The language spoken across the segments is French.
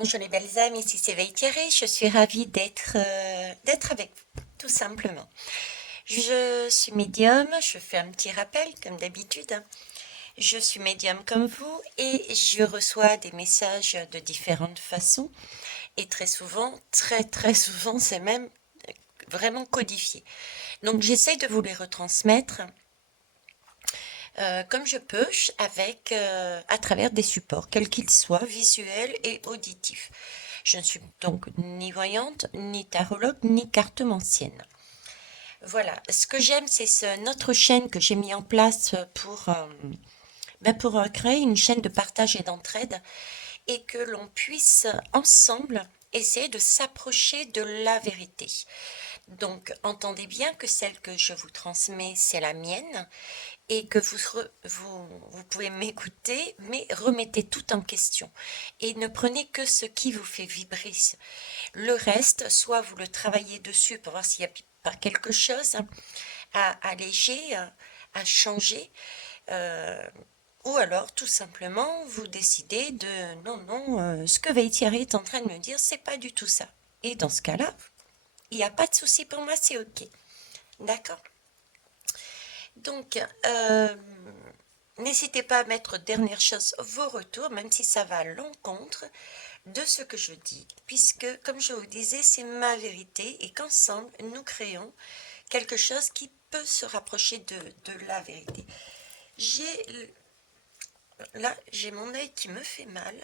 Bonjour les belles âmes, ici c'est Veille Thierry, je suis ravie d'être avec vous, tout simplement. Je suis médium, je fais un petit rappel comme d'habitude. Je suis médium comme vous et je reçois des messages de différentes façons et très souvent, très souvent, c'est même vraiment codifié. Donc j'essaie de vous les retransmettre comme je peux, à travers des supports, quels qu'ils soient, visuels et auditifs. Je ne suis donc ni voyante, ni tarologue, ni cartomancienne. Voilà, ce que j'aime, c'est notre chaîne que j'ai mis en place pour créer une chaîne de partage et d'entraide et que l'on puisse ensemble essayer de s'approcher de la vérité. Donc, entendez bien que celle que je vous transmets, c'est la mienne et que vous pouvez m'écouter, mais remettez tout en question et ne prenez que ce qui vous fait vibrer. Le reste, soit vous le travaillez dessus pour voir s'il n'y a pas quelque chose à alléger, à changer, euh, ou alors tout simplement vous décidez de non, non, ce que Veitieri est en train de me dire, c'est pas du tout ça. Et dans ce cas-là, il n'y a pas de souci pour moi, c'est ok. D'accord? Donc, n'hésitez pas à mettre dernière chose vos retours, même si ça va à l'encontre de ce que je dis, puisque, comme je vous disais, c'est ma vérité et qu'ensemble, nous créons quelque chose qui peut se rapprocher de la vérité. J'ai mon œil qui me fait mal.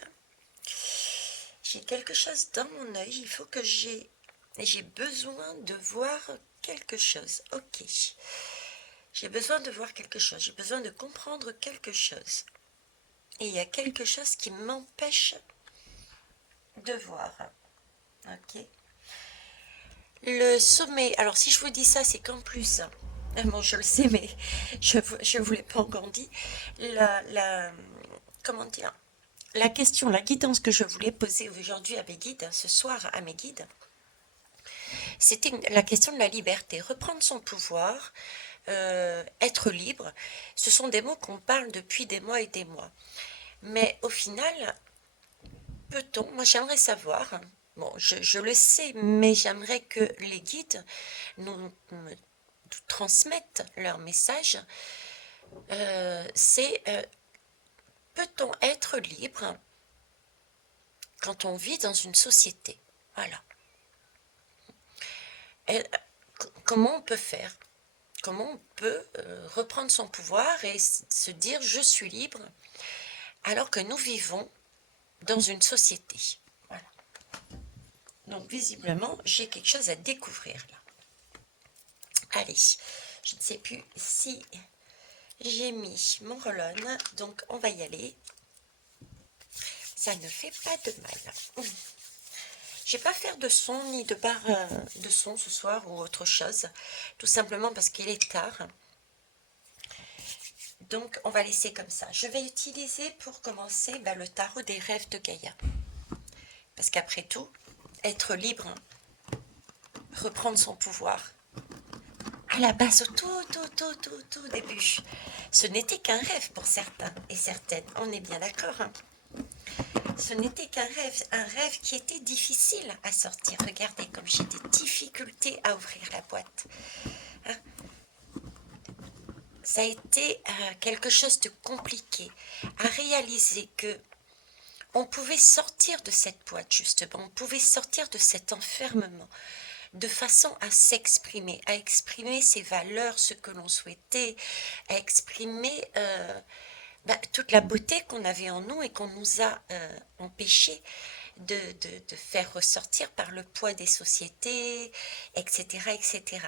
J'ai quelque chose dans mon œil. Il faut que j'ai besoin de voir quelque chose. Ok. J'ai besoin de voir quelque chose. J'ai besoin de comprendre quelque chose. Et il y a quelque chose qui m'empêche de voir. Ok. Le sommet, alors si je vous dis ça, c'est qu'en plus, bon, je le sais, mais je ne vous l'ai pas encore dit, comment dire, la question, la guidance que je voulais poser aujourd'hui à mes guides, ce soir à mes guides, c'était la question de la liberté, reprendre son pouvoir, être libre. Ce sont des mots qu'on parle depuis des mois et des mois. Mais au final, peut-on, moi j'aimerais savoir, bon, je le sais, mais j'aimerais que les guides nous transmettent leur message, c'est peut-on être libre quand on vit dans une société? Voilà. Et, comment on peut faire? Comment on peut reprendre son pouvoir et se dire je suis libre alors que nous vivons dans une société? Voilà. Donc visiblement, j'ai quelque chose à découvrir là. Allez, je ne sais plus si j'ai mis mon roll donc on va y aller. Ça ne fait pas de mal. Je vais pas faire de son ni de barre de son ce soir ou autre chose, tout simplement parce qu'il est tard. Donc on va laisser comme ça. Je vais utiliser pour commencer le tarot des rêves de Gaïa. Parce qu'après tout, être libre, reprendre son pouvoir, à la base, au tout début, ce n'était qu'un rêve pour certains et certaines. On est bien d'accord, hein? Ce n'était qu'un rêve, un rêve qui était difficile à sortir. Regardez comme j'ai des difficultés à ouvrir la boîte. Hein? Ça a été quelque chose de compliqué à réaliser que on pouvait sortir de cette boîte justement, on pouvait sortir de cet enfermement de façon à s'exprimer, à exprimer ses valeurs, ce que l'on souhaitait, à exprimer toute la beauté qu'on avait en nous et qu'on nous a empêché de faire ressortir par le poids des sociétés, etc., etc.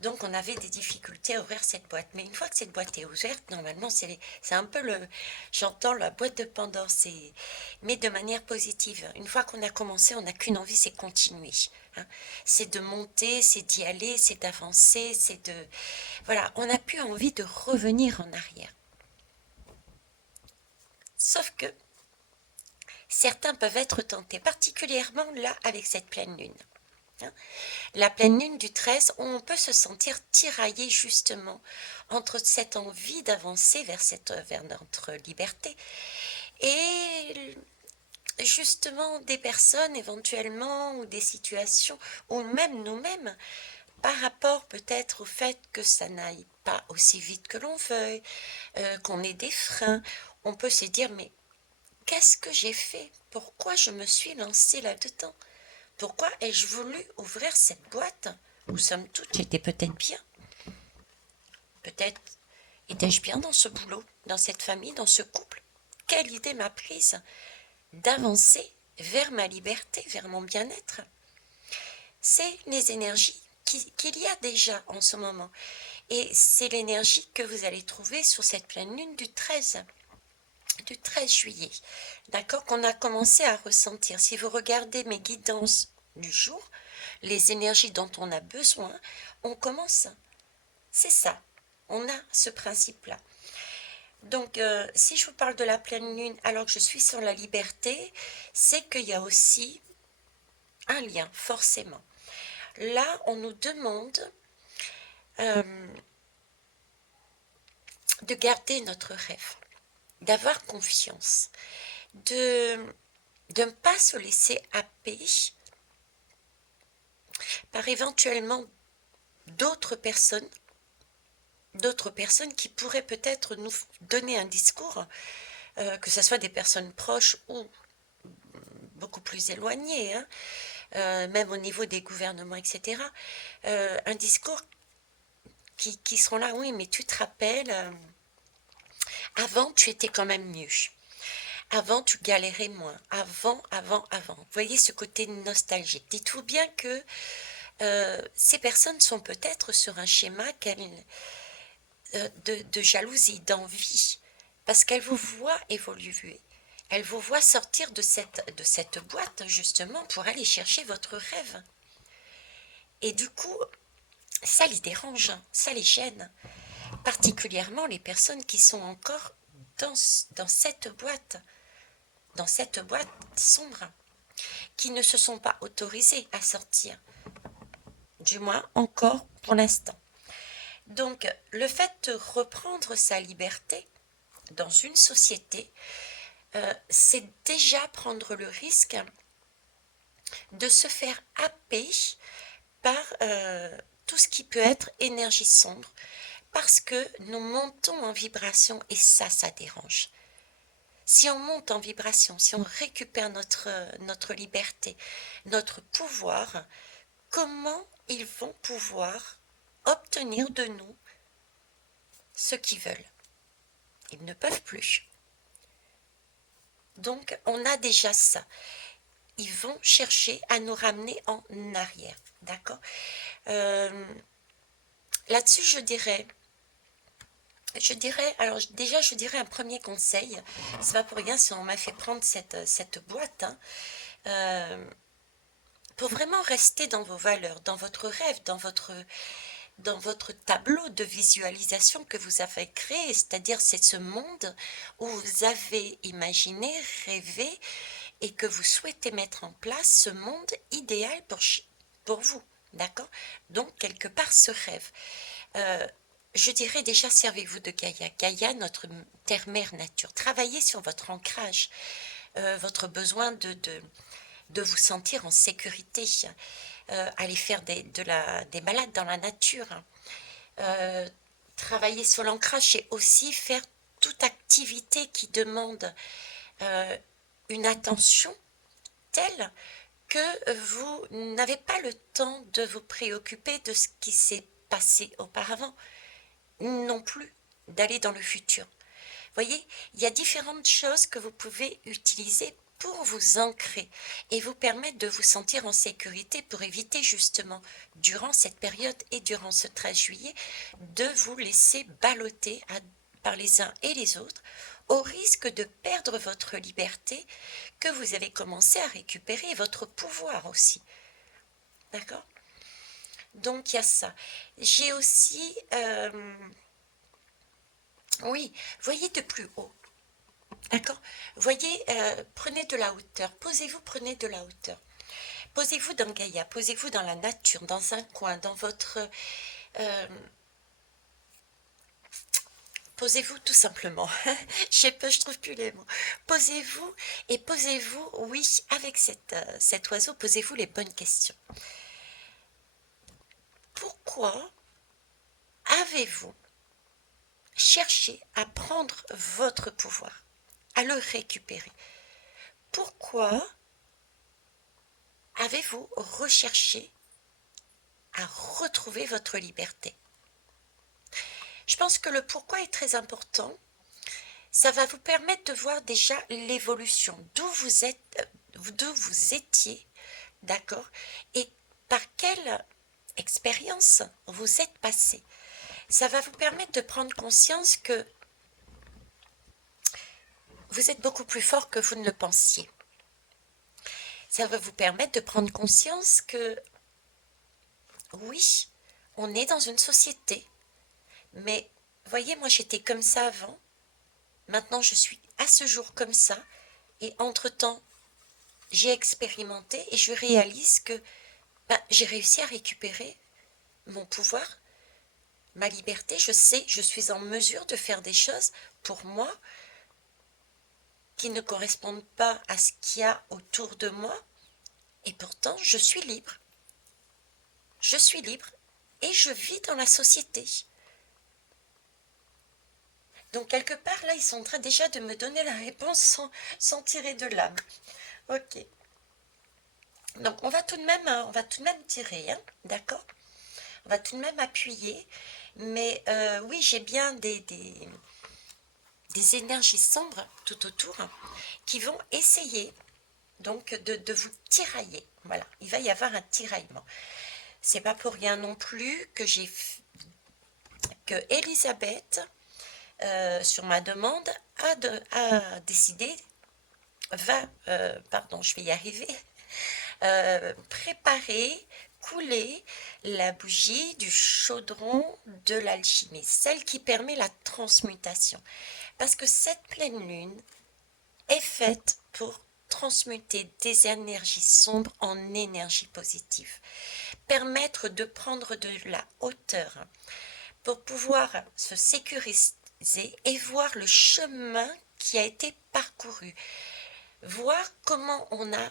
Donc on avait des difficultés à ouvrir cette boîte. Mais une fois que cette boîte est ouverte, normalement c'est un peu j'entends la boîte de Pandore, mais de manière positive. Une fois qu'on a commencé, on n'a qu'une envie, c'est continuer. Hein. C'est de monter, c'est d'y aller, c'est d'avancer, voilà, on n'a plus envie de revenir en arrière. Sauf que certains peuvent être tentés, particulièrement là avec cette pleine lune. Hein. La pleine lune du 13, on peut se sentir tiraillé justement entre cette envie d'avancer vers notre liberté et justement des personnes éventuellement ou des situations ou même nous-mêmes par rapport peut-être au fait que ça n'aille pas aussi vite que l'on veuille, qu'on ait des freins, on peut se dire mais qu'est-ce que j'ai fait? Pourquoi je me suis lancée là-dedans? Pourquoi ai-je voulu ouvrir cette boîte où somme toute j'étais peut-être bien? Peut-être étais-je bien dans ce boulot, dans cette famille, dans ce couple? Quelle idée m'a prise d'avancer vers ma liberté, vers mon bien-être? C'est les énergies qu'il y a déjà en ce moment. Et c'est l'énergie que vous allez trouver sur cette pleine lune du 13 juillet. D'accord? Qu'on a commencé à ressentir. Si vous regardez mes guidances du jour, les énergies dont on a besoin, on commence. C'est ça. On a ce principe-là. Donc, si je vous parle de la pleine lune alors que je suis sur la liberté, c'est qu'il y a aussi un lien, forcément. Là, on nous demande de garder notre rêve, d'avoir confiance, de ne pas se laisser happer par éventuellement d'autres personnes qui pourraient peut-être nous donner un discours, que ce soit des personnes proches ou beaucoup plus éloignées, hein, même au niveau des gouvernements, etc. Un discours qui seront là, oui, mais tu te rappelles, avant tu étais quand même mieux. Avant, tu galérais moins. Avant. Vous voyez ce côté nostalgique. Dites-vous bien que ces personnes sont peut-être sur un schéma de jalousie, d'envie, parce qu'elles vous voient évoluer. Elles vous voient sortir de cette boîte, justement, pour aller chercher votre rêve. Et du coup, ça les dérange, ça les gêne. Particulièrement les personnes qui sont encore dans cette boîte sombre, qui ne se sont pas autorisées à sortir, du moins encore pour l'instant. Donc, le fait de reprendre sa liberté dans une société, c'est déjà prendre le risque de se faire happer par tout ce qui peut être énergie sombre, parce que nous montons en vibration et ça dérange. Si on monte en vibration, si on récupère notre liberté, notre pouvoir, comment ils vont pouvoir obtenir de nous ce qu'ils veulent? Ils ne peuvent plus. Donc, on a déjà ça. Ils vont chercher à nous ramener en arrière. D'accord? Là-dessus, je dirais, alors déjà, je dirais un premier conseil. C'est pas pour rien si on m'a fait prendre cette boîte, hein, pour vraiment rester dans vos valeurs, dans votre rêve, dans votre tableau de visualisation que vous avez créé, c'est-à-dire c'est ce monde où vous avez imaginé, rêvé et que vous souhaitez mettre en place ce monde idéal pour vous, d'accord? Donc, quelque part, ce rêve. Je dirais déjà, servez-vous de Gaïa. Gaïa, notre terre-mère nature. Travaillez sur votre ancrage, votre besoin de vous sentir en sécurité. Allez faire des balades dans la nature. Travailler sur l'ancrage et aussi faire toute activité qui demande une attention telle que vous n'avez pas le temps de vous préoccuper de ce qui s'est passé auparavant, non plus d'aller dans le futur. Voyez, il y a différentes choses que vous pouvez utiliser pour vous ancrer et vous permettre de vous sentir en sécurité pour éviter justement, durant cette période et durant ce 13 juillet, de vous laisser balloter par les uns et les autres au risque de perdre votre liberté que vous avez commencé à récupérer et votre pouvoir aussi. D'accord? Donc il y a ça. J'ai aussi... oui, voyez de plus haut. D'accord? Voyez, prenez de la hauteur. Posez-vous, prenez de la hauteur. Posez-vous dans Gaïa, posez-vous dans la nature, dans un coin, dans votre... Posez-vous tout simplement. Je trouve plus les mots. Posez-vous et posez-vous, oui, avec cet oiseau, posez-vous les bonnes questions. Pourquoi avez-vous cherché à prendre votre pouvoir, à le récupérer? Pourquoi avez-vous recherché à retrouver votre liberté? Je pense que le pourquoi est très important. Ça va vous permettre de voir déjà l'évolution, d'où vous étiez, d'accord, et par quelle expérience vous êtes passé. Ça va vous permettre de prendre conscience que vous êtes beaucoup plus fort que vous ne le pensiez. Ça va vous permettre de prendre conscience que, oui, on est dans une société, mais voyez, moi j'étais comme ça avant, maintenant je suis à ce jour comme ça, et entre-temps, j'ai expérimenté et je réalise que j'ai réussi à récupérer mon pouvoir, ma liberté. Je sais, je suis en mesure de faire des choses pour moi qui ne correspondent pas à ce qu'il y a autour de moi, et pourtant je suis libre. Je suis libre et je vis dans la société. Donc quelque part là, ils sont en train déjà de me donner la réponse sans tirer de l'âme. Ok. Donc on va tout de même tirer, hein, d'accord? On va tout de même appuyer, mais oui, j'ai bien des énergies sombres tout autour qui vont essayer donc de vous tirailler. Voilà, il va y avoir un tiraillement. C'est pas pour rien non plus que Elisabeth, sur ma demande, a décidé, pardon, je vais y arriver, préparer, couler la bougie du chaudron de l'alchimie, celle qui permet la transmutation. Parce que cette pleine lune est faite pour transmuter des énergies sombres en énergie positive, permettre de prendre de la hauteur pour pouvoir se sécuriser et voir le chemin qui a été parcouru, voir comment on a,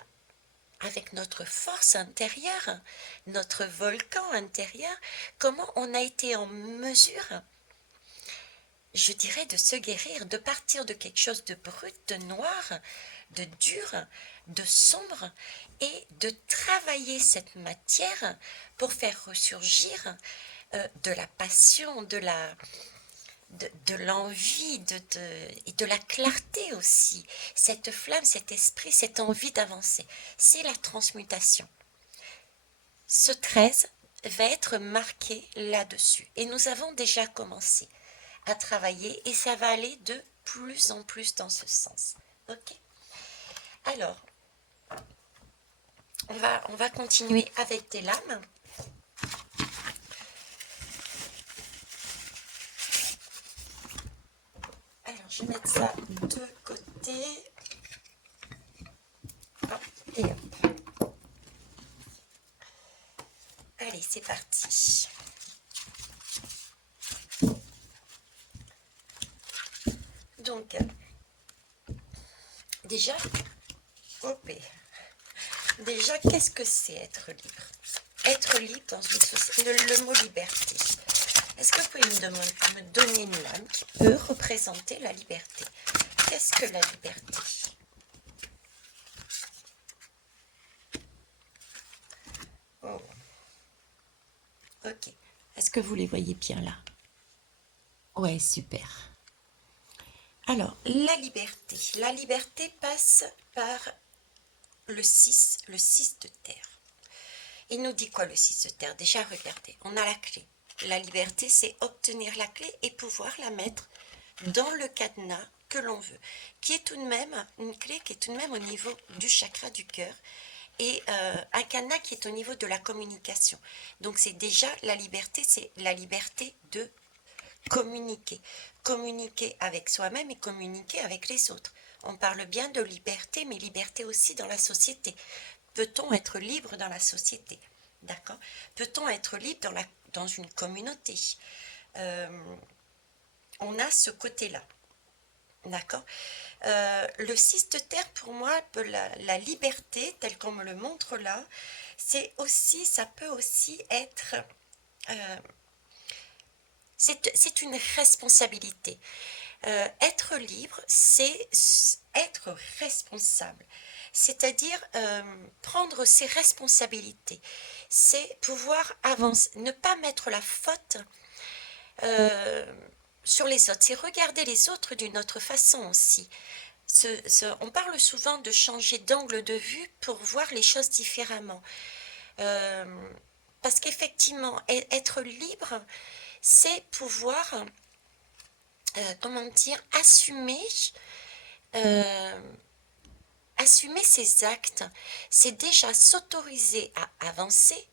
avec notre force intérieure, notre volcan intérieur, comment on a été en mesure, je dirais, de se guérir, de partir de quelque chose de brut, de noir, de dur, de sombre, et de travailler cette matière pour faire ressurgir de la passion, de l'envie, et de la clarté aussi. Cette flamme, cet esprit, cette envie d'avancer. C'est la transmutation. Ce 13 va être marqué là-dessus. Et nous avons déjà commencé à travailler et ça va aller de plus en plus dans ce sens. Ok? Alors, on va continuer avec des lames. Alors, je vais mettre ça de côté. Hop, et hop. Allez, c'est parti. Donc, déjà, déjà, qu'est-ce que c'est être libre? Être libre dans une société, le mot liberté. Est-ce que vous pouvez me donner une lame qui peut représenter la liberté? Qu'est-ce que la liberté? Oh. Ok. Est-ce que vous les voyez bien là? Ouais, super. Alors, la liberté. La liberté passe par le 6 de terre. Il nous dit quoi le 6 de terre? Déjà, regardez, on a la clé. La liberté, c'est obtenir la clé et pouvoir la mettre dans le cadenas que l'on veut, qui est tout de même une clé qui est tout de même au niveau du chakra du cœur, et un cadenas qui est au niveau de la communication. Donc c'est déjà la liberté, c'est la liberté de communiquer. Communiquer avec soi-même et communiquer avec les autres. On parle bien de liberté, mais liberté aussi dans la société. Peut-on être libre dans la société? D'accord? Peut-on être libre dans une communauté? on a ce côté-là. D'accord? Le 6 de terre, pour moi, la liberté, telle qu'on me le montre là, ça peut aussi être, euh, c'est une responsabilité. Être libre, c'est être responsable. C'est-à-dire prendre ses responsabilités. C'est pouvoir avancer, ne pas mettre la faute euh, sur les autres. C'est regarder les autres d'une autre façon aussi. On parle souvent de changer d'angle de vue pour voir les choses différemment. Euh, Parce qu'effectivement, être libre, c'est pouvoir, comment dire, euh, assumer ses actes. C'est déjà s'autoriser à avancer,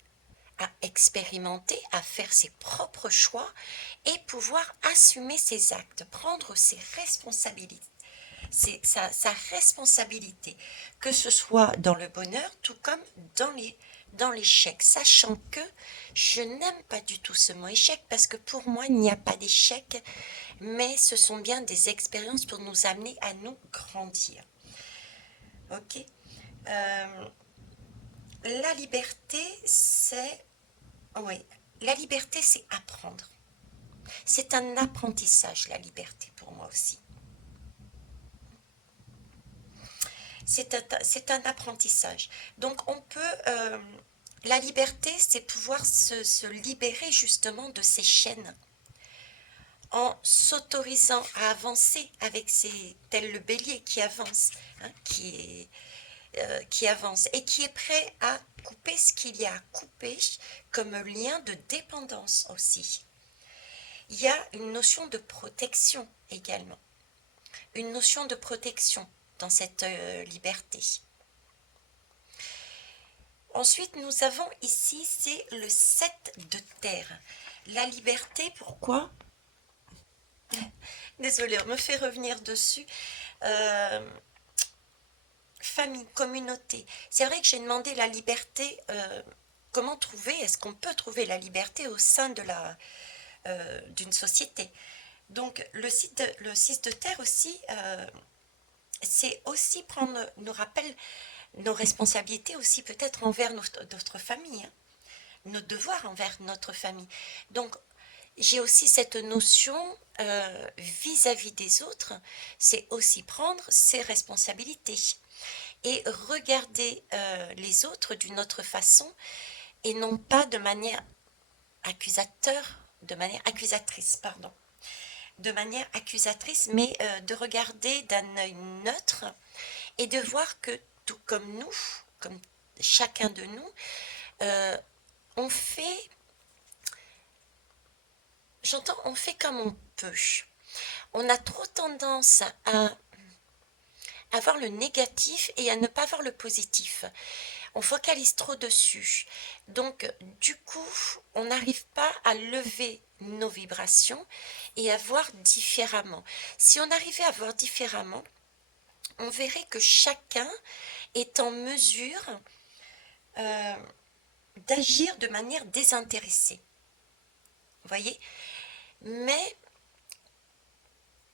à expérimenter, à faire ses propres choix et pouvoir assumer ses actes, prendre ses responsabilités. C'est sa responsabilité, que ce soit dans le bonheur, tout comme dans l'échec, sachant que je n'aime pas du tout ce mot échec, parce que pour moi, il n'y a pas d'échec, mais ce sont bien des expériences pour nous amener à nous grandir. Ok. Euh, la liberté, c'est... Oui, la liberté, c'est apprendre. C'est un apprentissage, la liberté, pour moi aussi. C'est un apprentissage. Donc on peut... la liberté, c'est pouvoir se libérer justement de ces chaînes en s'autorisant à avancer avec tel le bélier qui avance, hein, qui avance et qui est prêt à couper ce qu'il y a à couper comme lien de dépendance aussi. Il y a une notion de protection également, une notion de protection dans cette liberté. Ensuite, nous avons ici, c'est le 7 de terre. La liberté, pourquoi? Désolée, on me fait revenir dessus. Euh, Famille, communauté. C'est vrai que j'ai demandé la liberté. Comment trouver? Est-ce qu'on peut trouver la liberté au sein d'une société? Donc, le 6 de terre aussi, c'est aussi nous rappelle nos responsabilités aussi peut-être envers notre famille, hein, nos devoirs envers notre famille. Donc, j'ai aussi cette notion vis-à-vis des autres, c'est aussi prendre ses responsabilités et regarder les autres d'une autre façon et non pas de manière accusatrice, pardon, de manière accusatrice, mais de regarder d'un œil neutre et de voir que tout comme nous, comme chacun de nous, euh, on fait, on fait comme on peut. On a trop tendance à voir le négatif et à ne pas voir le positif. On focalise trop dessus. Donc, du coup, on n'arrive pas à lever nos vibrations et à voir différemment. Si on arrivait à voir différemment, on verrait que chacun est en mesure euh, d'agir de manière désintéressée. Vous voyez? Mais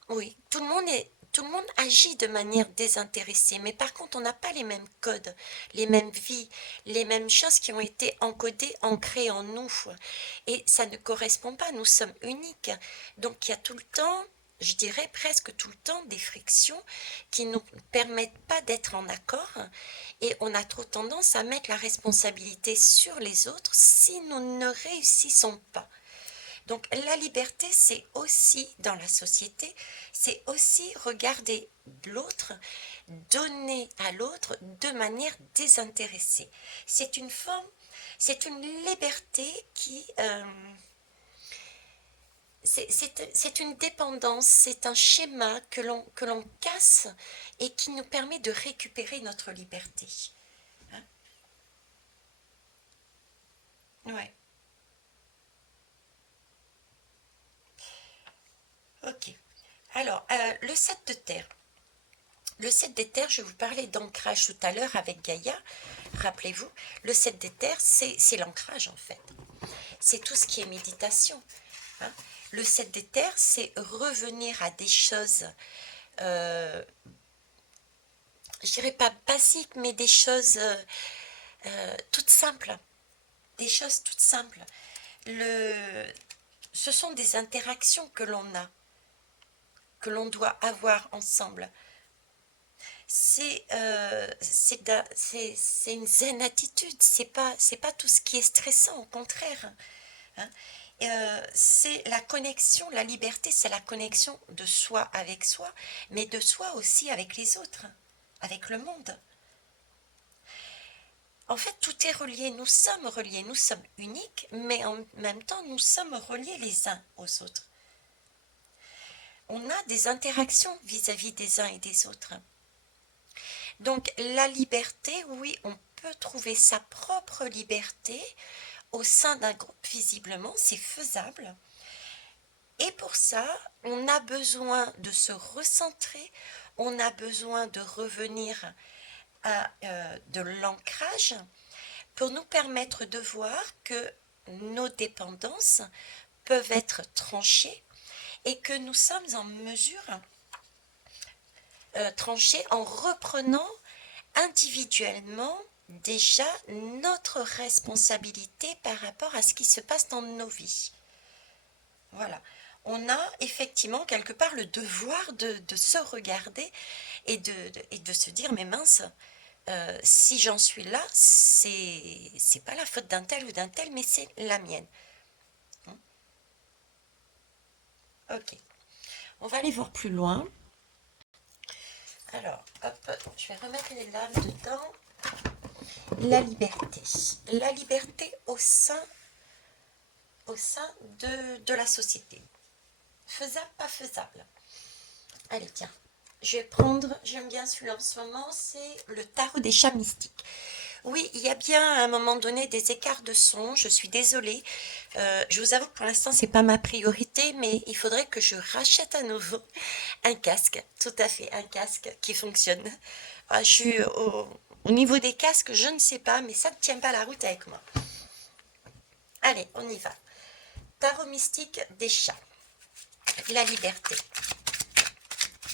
oui, tout le monde agit de manière désintéressée, mais par contre, on n'a pas les mêmes codes, les mêmes vies, les mêmes choses qui ont été encodées, ancrées en nous. Et ça ne correspond pas, nous sommes uniques. Donc, il y a tout le temps, je dirais presque tout le temps, des frictions qui ne nous permettent pas d'être en accord. Et on a trop tendance à mettre la responsabilité sur les autres si nous ne réussissons pas. Donc la liberté, c'est aussi dans la société, c'est aussi regarder l'autre, donner à l'autre de manière désintéressée. C'est une forme, c'est une liberté qui... c'est une dépendance, c'est un schéma que l'on casse et qui nous permet de récupérer notre liberté. Hein? Ouais. Ok. Alors, le 7 de terre. Le 7 des terres, je vous parlais d'ancrage tout à l'heure avec Gaïa. Rappelez-vous, le 7 des terres, c'est l'ancrage en fait. C'est tout ce qui est méditation. Hein. Le 7 d'éther, c'est revenir à des choses, je dirais pas basiques, mais des choses toutes simples. Des choses toutes simples. Ce sont des interactions que l'on a, que l'on doit avoir ensemble. C'est une zen attitude, c'est pas tout ce qui est stressant, au contraire. Hein. C'est la connexion, la liberté, c'est la connexion de soi avec soi, mais de soi aussi avec les autres, avec le monde. En fait, tout est relié, nous sommes reliés, nous sommes uniques, mais en même temps, nous sommes reliés les uns aux autres. On a des interactions vis-à-vis des uns et des autres. Donc, la liberté, oui, on peut trouver sa propre liberté au sein d'un groupe, visiblement, c'est faisable. Et pour ça, on a besoin de se recentrer, on a besoin de revenir à de l'ancrage pour nous permettre de voir que nos dépendances peuvent être tranchées et que nous sommes en mesure tranchées en reprenant individuellement déjà notre responsabilité par rapport à ce qui se passe dans nos vies. Voilà. On a effectivement quelque part le devoir de se regarder et de se dire, mais mince, si j'en suis là, c'est pas la faute d'un tel ou d'un tel, mais c'est la mienne. Ok. On va aller voir plus loin. Alors, hop, je vais remettre les lames dedans. La liberté. La liberté au sein de la société. Faisable, pas faisable. Allez, tiens. Je vais prendre, j'aime bien celui-là en ce moment, c'est le tarot des chats mystiques. Oui, il y a bien à un moment donné des écarts de son, je suis désolée. Je vous avoue que pour l'instant, c'est pas ma priorité, mais il faudrait que je rachète à nouveau un casque, tout à fait, un casque qui fonctionne. Je suis au niveau des casques, je ne sais pas, mais ça ne tient pas la route avec moi. Allez, on y va. Tarot mystique des chats. La liberté.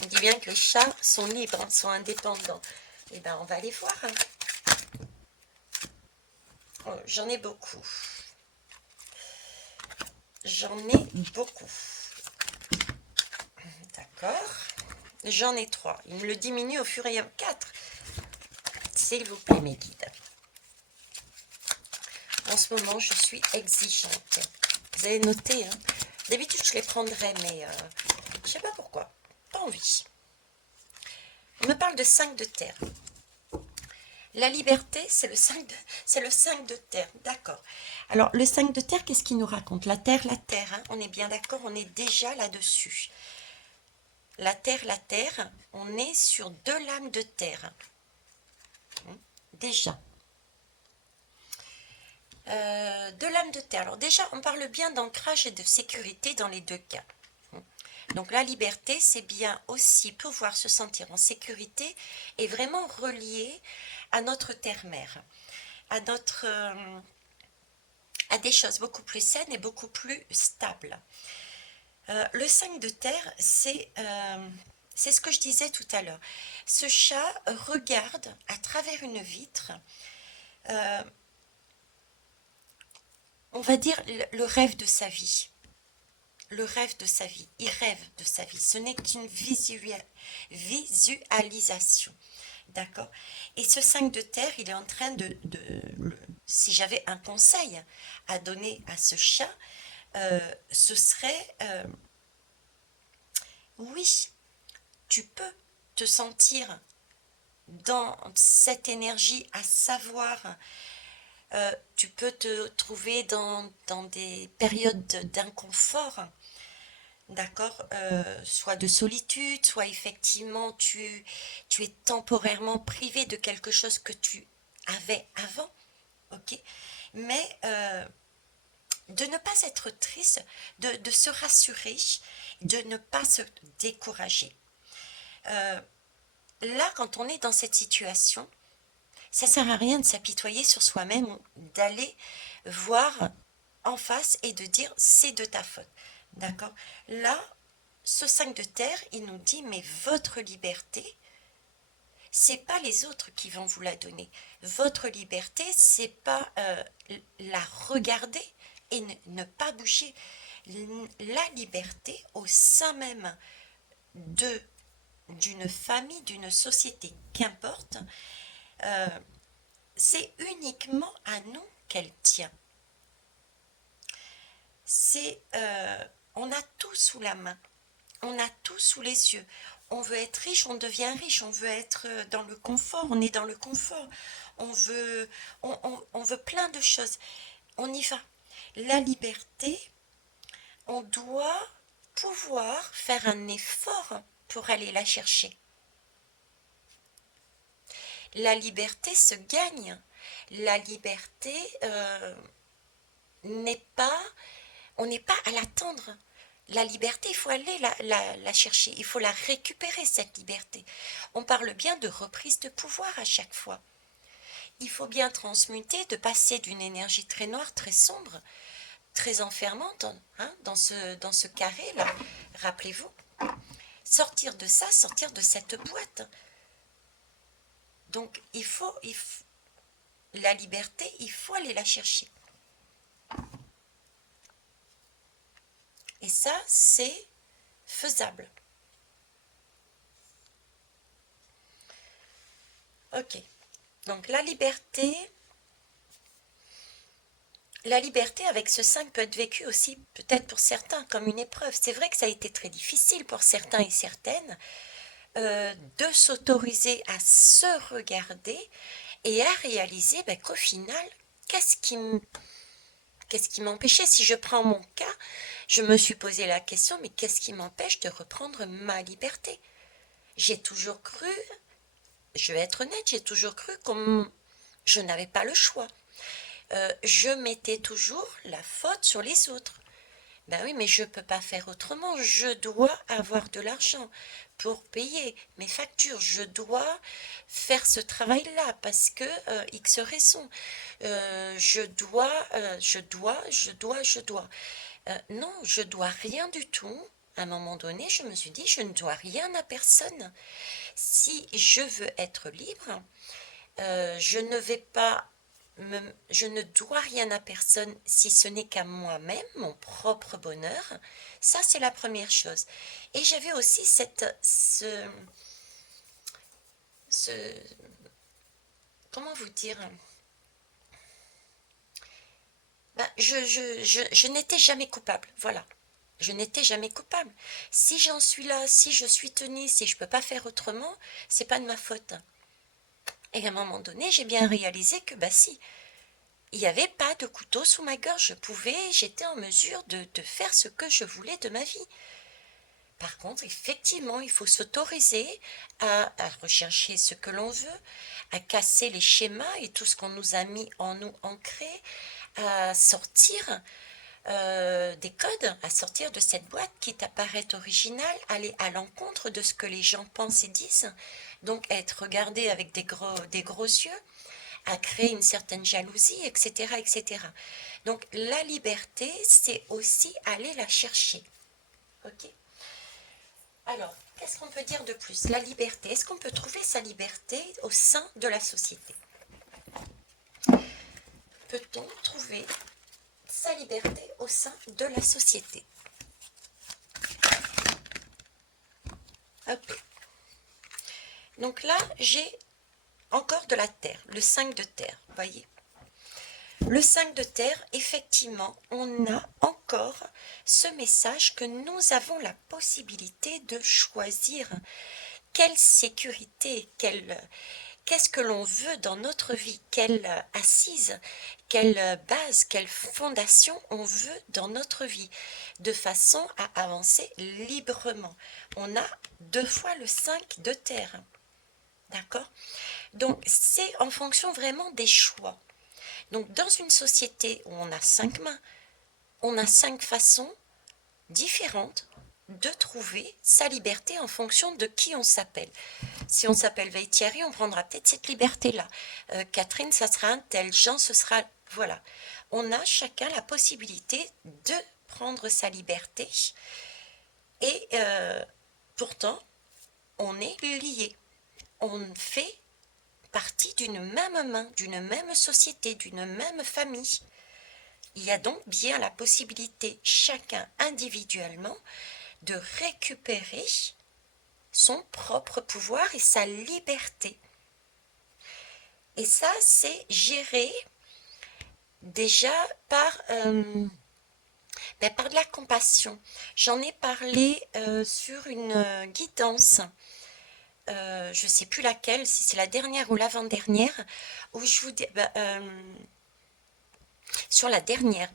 On dit bien que les chats sont libres, sont indépendants. Eh bien, on va aller voir. Oh, j'en ai beaucoup. J'en ai beaucoup. D'accord. J'en ai 3. Il me le diminue au fur et à mesure. 4. S'il vous plaît, mes guides. En ce moment, je suis exigeante. Vous avez noté, hein. D'habitude, je les prendrais, mais je ne sais pas pourquoi. Pas envie. On me parle de 5 de terre. La liberté, c'est le 5 de terre. D'accord. Alors, le 5 de terre, qu'est-ce qu'il nous raconte? La terre, hein, on est bien d'accord, on est déjà là-dessus. La terre, on est sur 2 lames de terre. Déjà. 2 lames de terre. Alors déjà, on parle bien d'ancrage et de sécurité dans les 2 cas. Donc la liberté, c'est bien aussi pouvoir se sentir en sécurité et vraiment relié à notre terre-mère, à à des choses beaucoup plus saines et beaucoup plus stables. Le 5 de terre, c'est ce que je disais tout à l'heure. Ce chat regarde à travers une vitre, on va dire le rêve de sa vie. Le rêve de sa vie. Il rêve de sa vie. Ce n'est qu'une visualisation. D'accord. Et ce 5 de terre, il est en train si j'avais un conseil à donner à ce chat, ce serait, oui, tu peux te sentir dans cette énergie, à savoir, tu peux te trouver dans des périodes d'inconfort, d'accord, soit de solitude, soit effectivement tu es temporairement privé de quelque chose que tu avais avant, ok, mais de ne pas être triste, de se rassurer, de ne pas se décourager. Là, quand on est dans cette situation, ça sert à rien de s'apitoyer sur soi-même, d'aller voir en face et de dire c'est de ta faute. D'accord? Là, ce 5 de terre, il nous dit, mais votre liberté, c'est pas les autres qui vont vous la donner. Votre liberté, c'est pas la regarder et ne pas bouger. La liberté au sein même de d'une famille, d'une société, qu'importe, euh, c'est uniquement à nous qu'elle tient. C'est, on a tout sous la main, on a tout sous les yeux. On veut être riche, on devient riche. On veut être dans le confort, on est dans le confort. On veut, on veut plein de choses. On y va. La liberté, on doit pouvoir faire un effort pour aller la chercher. La liberté se gagne. La liberté n'est pas, on n'est pas à l'attendre. La liberté, il faut aller la chercher, il faut la récupérer, cette liberté. On parle bien de reprise de pouvoir à chaque fois. Il faut bien transmuter, de passer d'une énergie très noire, très sombre, très enfermante, hein, dans ce carré-là. Rappelez-vous, sortir de ça, sortir de cette boîte. Donc, la liberté, il faut aller la chercher. Et ça, c'est faisable. Ok. Donc la liberté avec ce 5 peut être vécue aussi, peut-être pour certains, comme une épreuve. C'est vrai que ça a été très difficile pour certains et certaines de s'autoriser à se regarder et à réaliser ben, qu'au final, qu'est-ce qui m'empêchait? Si je prends mon cas, je me suis posé la question, mais qu'est-ce qui m'empêche de reprendre ma liberté? J'ai toujours cru, je vais être honnête, j'ai toujours cru que je n'avais pas le choix. Je mettais toujours la faute sur les autres. Ben oui, mais je ne peux pas faire autrement. Je dois avoir de l'argent pour payer mes factures. Je dois faire ce travail-là parce que X raison. Je dois. Non, je dois rien du tout. À un moment donné, je me suis dit, je ne dois rien à personne. Si je veux être libre, je ne vais pas je ne dois rien à personne si ce n'est qu'à moi-même, mon propre bonheur. Ça, c'est la première chose. Et j'avais aussi ce, comment vous dire, ben, je n'étais jamais coupable, voilà. Je n'étais jamais coupable. Si j'en suis là, si je suis tenue, si je ne peux pas faire autrement, c'est pas de ma faute. Et à un moment donné, j'ai bien réalisé que, bah si, il n'y avait pas de couteau sous ma gorge. J'étais en mesure de faire ce que je voulais de ma vie. Par contre, effectivement, il faut s'autoriser à rechercher ce que l'on veut, à casser les schémas et tout ce qu'on nous a mis en nous ancré, à sortir des codes, à sortir de cette boîte qui t'apparaît originale, aller à l'encontre de ce que les gens pensent et disent, donc être regardé avec des gros yeux, à créer une certaine jalousie, etc., etc. Donc la liberté, c'est aussi aller la chercher. Ok? Alors, qu'est-ce qu'on peut dire de plus? La liberté, est-ce qu'on peut trouver sa liberté au sein de la société? Peut-on trouver sa liberté au sein de la société? Hop. Donc là, j'ai encore de la terre, le 5 de terre, voyez. Le 5 de terre, effectivement, on a encore ce message que nous avons la possibilité de choisir quelle sécurité, qu'est-ce que l'on veut dans notre vie, quelle assise, quelle base, quelle fondation on veut dans notre vie, de façon à avancer librement. On a 2 fois le 5 de terre. D'accord? Donc, c'est en fonction vraiment des choix. Donc, dans une société où on a 5 mains, on a 5 façons différentes de trouver sa liberté en fonction de qui on s'appelle. Si on s'appelle Veille Thierry, on prendra peut-être cette liberté-là. Catherine, ça sera un tel. Jean, ce sera... Voilà. On a chacun la possibilité de prendre sa liberté. Et pourtant, on est liés. On fait partie d'une même main, d'une même société, d'une même famille. Il y a donc bien la possibilité, chacun individuellement, de récupérer son propre pouvoir et sa liberté. Et ça, c'est géré déjà par de la compassion. J'en ai parlé sur une guidance, je ne sais plus laquelle, si c'est la dernière ou l'avant-dernière, où je vous dis, sur la dernière,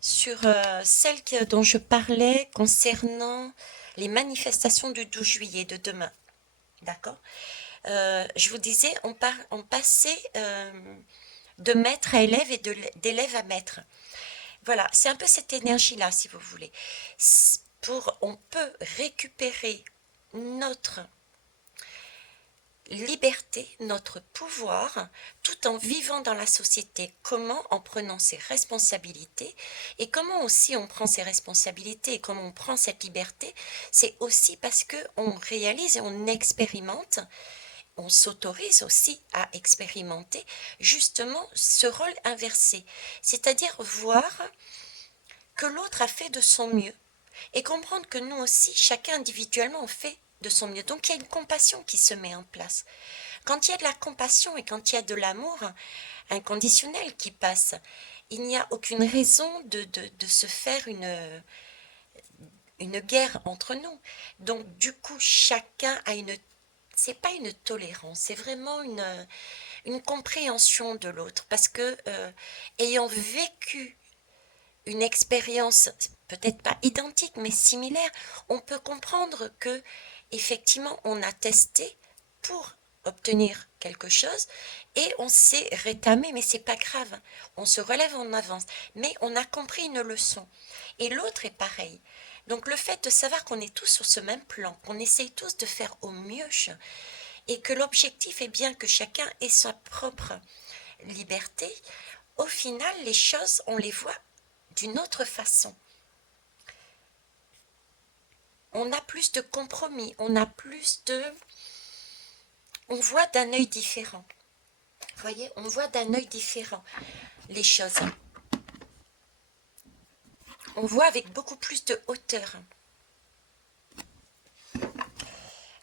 sur celle dont je parlais concernant les manifestations du 12 juillet de demain. D'accord. Je vous disais, on passait de maître à élève et d'élève à maître. Voilà, c'est un peu cette énergie-là, si vous voulez. On peut récupérer notre liberté, notre pouvoir, tout en vivant dans la société. Comment? En prenant ses responsabilités. Et comment aussi on prend ses responsabilités et comment on prend cette liberté? C'est aussi parce qu'on réalise et on expérimente, on s'autorise aussi à expérimenter justement ce rôle inversé. C'est-à-dire voir que l'autre a fait de son mieux et comprendre que nous aussi, chacun individuellement, on fait de son mieux. Donc il y a une compassion qui se met en place. Quand il y a de la compassion et quand il y a de l'amour inconditionnel qui passe, il n'y a aucune raison de se faire une guerre entre nous. Donc du coup, chacun a c'est pas une tolérance, c'est vraiment une compréhension de l'autre. Parce que ayant vécu une expérience peut-être pas identique mais similaire, on peut comprendre que effectivement on a testé pour obtenir quelque chose et on s'est rétamé, mais c'est pas grave, on se relève en avance, mais on a compris une leçon et l'autre est pareil. Donc le fait de savoir qu'on est tous sur ce même plan, qu'on essaye tous de faire au mieux et que l'objectif est bien que chacun ait sa propre liberté, au final les choses on les voit d'une autre façon. On a plus de compromis, on voit d'un œil différent. Vous voyez, on voit d'un œil différent les choses. On voit avec beaucoup plus de hauteur.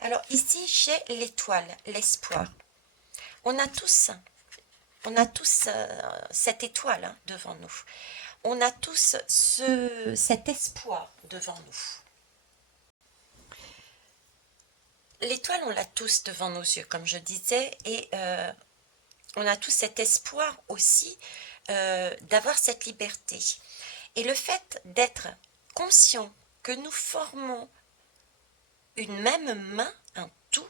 Alors ici, j'ai l'étoile, l'espoir. On a tous cette étoile devant nous. On a tous cet espoir devant nous. L'étoile, on l'a tous devant nos yeux, comme je disais, et on a tous cet espoir aussi d'avoir cette liberté. Et le fait d'être conscient que nous formons une même main, un tout,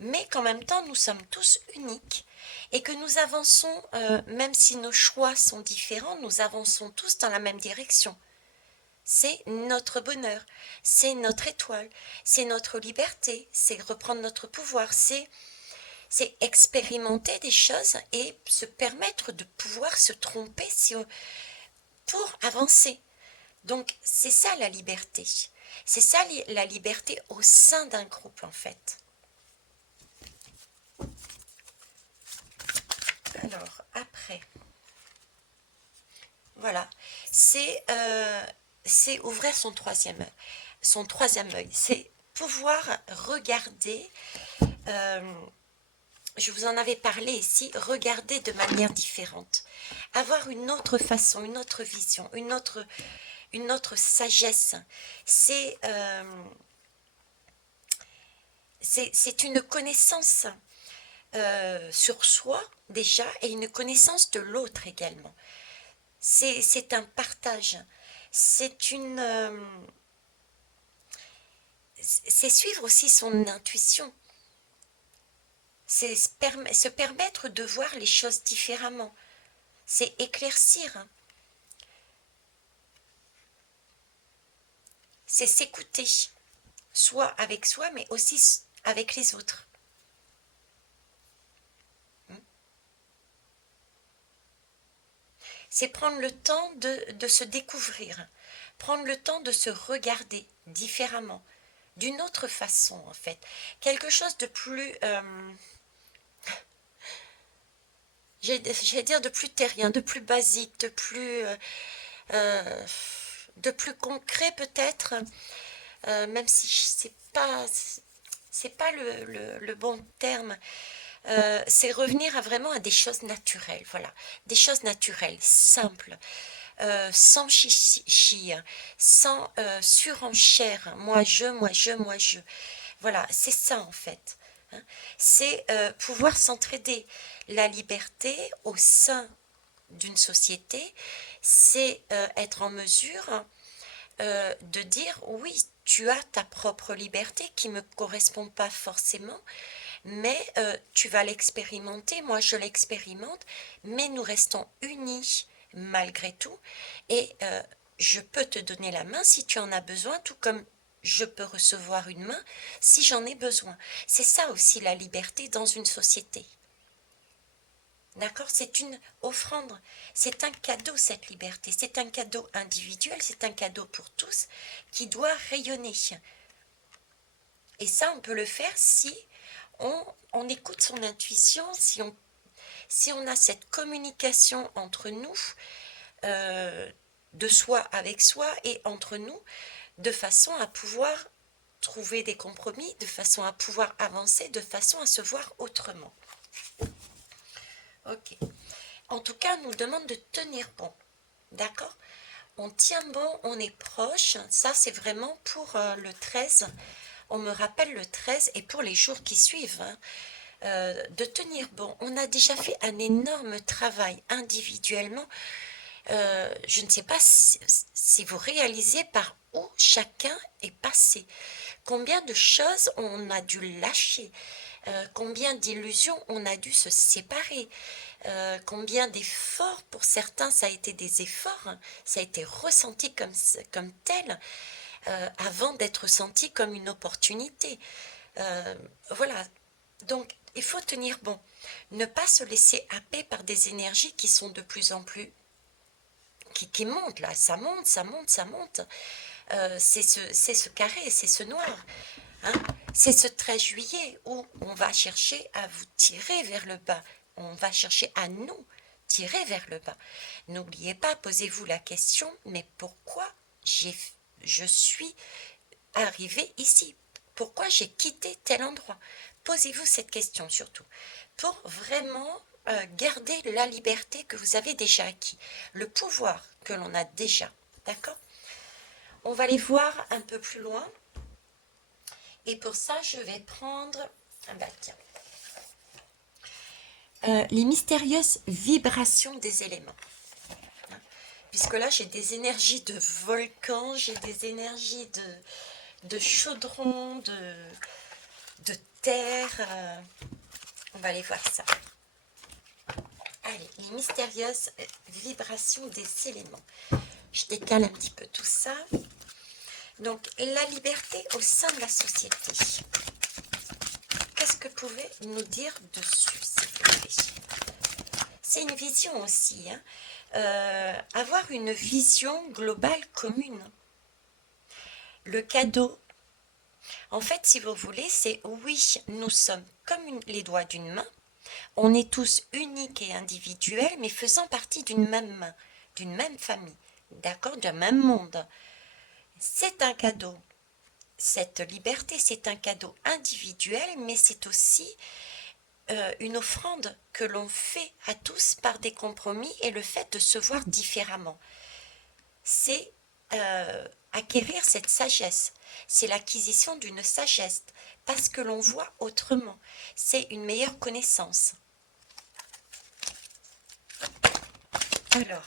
mais qu'en même temps nous sommes tous uniques et que nous avançons, même si nos choix sont différents, nous avançons tous dans la même direction. C'est notre bonheur, c'est notre étoile, c'est notre liberté, c'est reprendre notre pouvoir, c'est expérimenter des choses et se permettre de pouvoir se tromper pour avancer. Donc c'est ça la liberté. C'est ça la liberté au sein d'un groupe en fait. Alors après, voilà, c'est ouvrir son troisième œil. C'est pouvoir regarder, je vous en avais parlé ici, regarder de manière différente, avoir une autre façon, une autre vision, une autre sagesse. C'est une connaissance sur soi déjà et une connaissance de l'autre également. C'est un partage. C'est suivre aussi son intuition. C'est se permettre de voir les choses différemment. C'est éclaircir. C'est s'écouter, soit avec soi, mais aussi avec les autres. C'est prendre le temps de se découvrir, prendre le temps de se regarder différemment, d'une autre façon en fait, quelque chose de plus, j'allais dire de plus terrien, de plus basique, euh, de plus concret peut-être, même si c'est pas le bon terme. C'est revenir à vraiment à des choses naturelles, voilà, des choses naturelles, simples, sans chichi, sans surenchère, moi je. Voilà, c'est ça en fait, hein. C'est pouvoir s'entraider. La liberté au sein d'une société, c'est être en mesure de dire oui, tu as ta propre liberté qui ne me correspond pas forcément, mais tu vas l'expérimenter, moi je l'expérimente, mais nous restons unis malgré tout, et je peux te donner la main si tu en as besoin, tout comme je peux recevoir une main si j'en ai besoin. C'est ça aussi la liberté dans une société. D'accord? C'est une offrande, c'est un cadeau cette liberté, c'est un cadeau individuel, c'est un cadeau pour tous qui doit rayonner. Et ça, on peut le faire si on écoute son intuition, si on a cette communication entre nous, de soi avec soi et entre nous, de façon à pouvoir trouver des compromis, de façon à pouvoir avancer, de façon à se voir autrement. Ok. En tout cas, on nous demande de tenir bon. D'accord? On tient bon, on est proche. Ça, c'est vraiment pour le 13. On me rappelle le 13 et pour les jours qui suivent, hein, de tenir bon. On a déjà fait un énorme travail individuellement. Je ne sais pas si vous réalisez par où chacun est passé. Combien de choses on a dû lâcher, combien d'illusions on a dû se séparer, combien d'efforts, pour certains ça a été des efforts, hein, ça a été ressenti comme tel, avant d'être senti comme une opportunité. Voilà, donc il faut tenir bon, ne pas se laisser happer par des énergies qui sont de plus en plus, qui montent là, ça monte, ça monte, ça monte. C'est ce carré, c'est ce noir, hein. C'est ce 13 juillet où on va chercher à vous tirer vers le bas, on va chercher à nous tirer vers le bas. N'oubliez pas, posez-vous la question, mais pourquoi je suis arrivé ici? Pourquoi j'ai quitté tel endroit? Posez-vous cette question surtout, pour vraiment garder la liberté que vous avez déjà acquis, le pouvoir que l'on a déjà, d'accord? On va les voir un peu plus loin. Et pour ça, je vais prendre, tiens, les mystérieuses vibrations des éléments. Puisque là, j'ai des énergies de volcan, j'ai des énergies de chaudron, de terre. On va aller voir ça. Allez, les mystérieuses vibrations des éléments. Je décale un petit peu tout ça. Donc, la liberté au sein de la société. Qu'est-ce que pouvez nous dire dessus, s'il vous plaît? C'est une vision aussi, hein. Avoir une vision globale commune. Le cadeau. En fait, si vous voulez, c'est oui, nous sommes comme les doigts d'une main. On est tous uniques et individuels, mais faisant partie d'une même main, d'une même famille, d'accord, d'un même monde. C'est un cadeau. Cette liberté, c'est un cadeau individuel, mais c'est aussi une offrande que l'on fait à tous par des compromis et le fait de se voir différemment. C'est acquérir cette sagesse, c'est l'acquisition d'une sagesse, parce que l'on voit autrement, c'est une meilleure connaissance. Alors,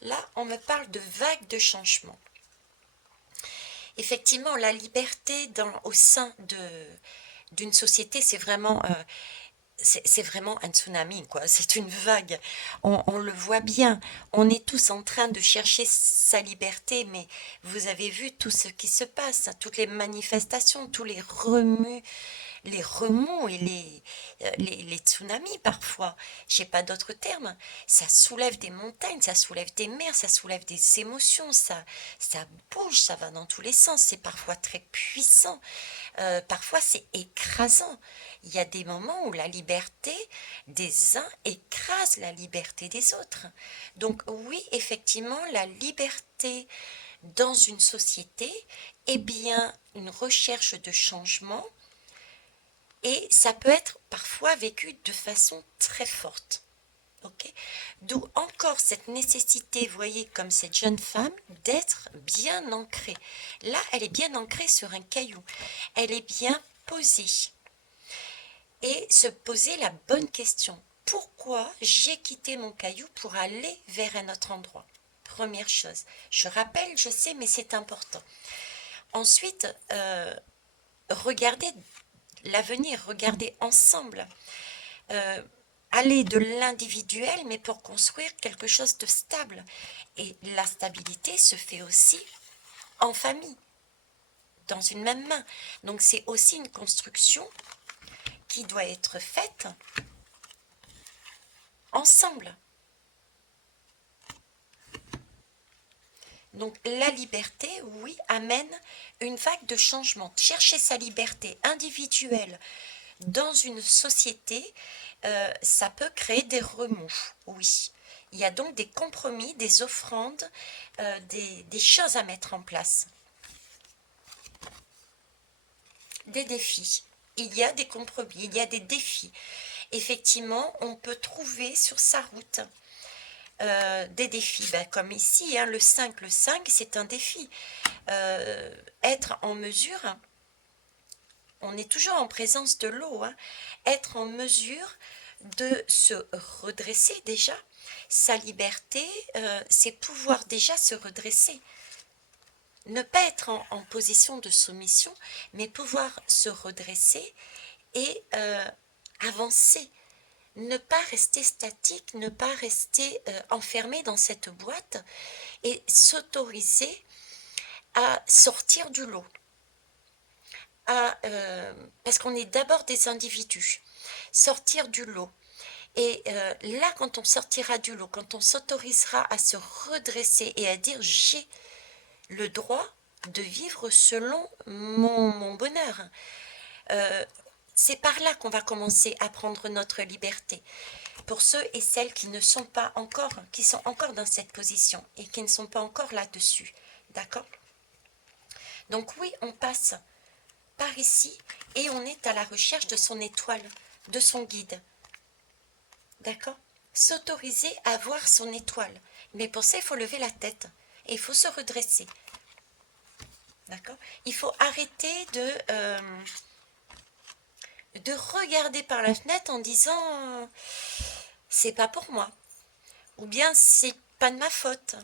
là, on me parle de vagues de changement. Effectivement, la liberté au sein d'une société, c'est vraiment un tsunami, quoi. C'est une vague. On le voit bien. On est tous en train de chercher sa liberté, mais vous avez vu tout ce qui se passe, toutes les manifestations, tous les remous, les remous et les tsunamis parfois, j'ai pas d'autre terme, ça soulève des montagnes, ça soulève des mers, ça soulève des émotions, ça bouge, ça va dans tous les sens, c'est parfois très puissant, parfois c'est écrasant. Il y a des moments où la liberté des uns écrase la liberté des autres. Donc oui, effectivement, la liberté dans une société est bien une recherche de changement et ça peut être parfois vécu de façon très forte. Okay. D'où encore cette nécessité, vous voyez, comme cette jeune femme, d'être bien ancrée. Là, elle est bien ancrée sur un caillou. Elle est bien posée. Et se poser la bonne question. Pourquoi j'ai quitté mon caillou pour aller vers un autre endroit? Première chose. Je rappelle, je sais, mais c'est important. Ensuite, regardez l'avenir, regardez ensemble. Aller de l'individuel, mais pour construire quelque chose de stable. Et la stabilité se fait aussi en famille, dans une même main. Donc c'est aussi une construction qui doit être faite ensemble. Donc la liberté, oui, amène une vague de changement. Chercher sa liberté individuelle dans une société, ça peut créer des remous, oui. Il y a donc des compromis, des offrandes, des choses à mettre en place. Des défis. Il y a des compromis, il y a des défis. Effectivement, on peut trouver sur sa route des défis, comme ici, le 5, c'est un défi. Être en mesure, on est toujours en présence de l'eau, être en mesure de se redresser déjà. Sa liberté, c'est pouvoir déjà se redresser. Ne pas être en position de soumission, mais pouvoir se redresser et avancer. Ne pas rester statique, ne pas rester enfermé dans cette boîte et s'autoriser à sortir du lot. Parce qu'on est d'abord des individus. Sortir du lot. Et là, quand on sortira du lot, quand on s'autorisera à se redresser et à dire j'ai le droit de vivre selon mon bonheur, c'est par là qu'on va commencer à prendre notre liberté. Pour ceux et celles qui ne sont pas encore, qui sont encore dans cette position et qui ne sont pas encore là-dessus. D'accord? Donc oui, on passe par ici et on est à la recherche de son étoile, de son guide. D'accord? S'autoriser à voir son étoile. Mais pour ça, il faut lever la tête et il faut se redresser. D'accord? Il faut arrêter de regarder par la fenêtre en disant c'est pas pour moi ou bien c'est pas de ma faute.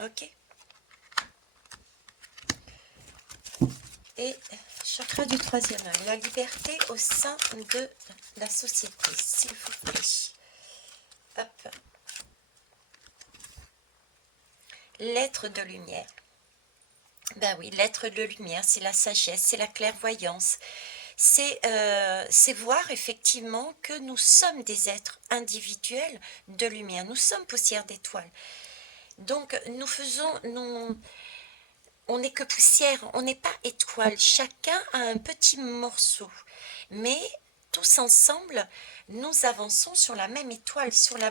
Ok? Et chakra du troisième œil, la liberté au sein de la société, s'il vous plaît. Hop. L'être de lumière. Ben oui, l'être de lumière, c'est la sagesse, c'est la clairvoyance. C'est voir effectivement que nous sommes des êtres individuels de lumière. Nous sommes poussière d'étoiles. Donc, on n'est que poussière, on n'est pas étoile. Chacun a un petit morceau. Mais tous ensemble, nous avançons sur la même étoile, sur le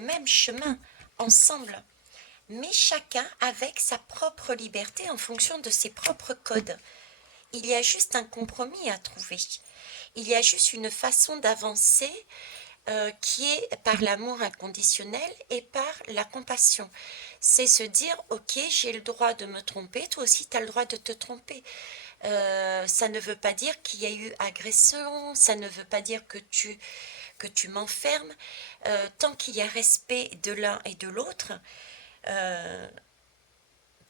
même chemin, ensemble. Mais chacun avec sa propre liberté en fonction de ses propres codes. Il y a juste un compromis à trouver. Il y a juste une façon d'avancer qui est par l'amour inconditionnel et par la compassion. C'est se dire, ok, j'ai le droit de me tromper, toi aussi tu as le droit de te tromper. Ça ne veut pas dire qu'il y a eu agression, ça ne veut pas dire que tu m'enfermes. Tant qu'il y a respect de l'un et de l'autre,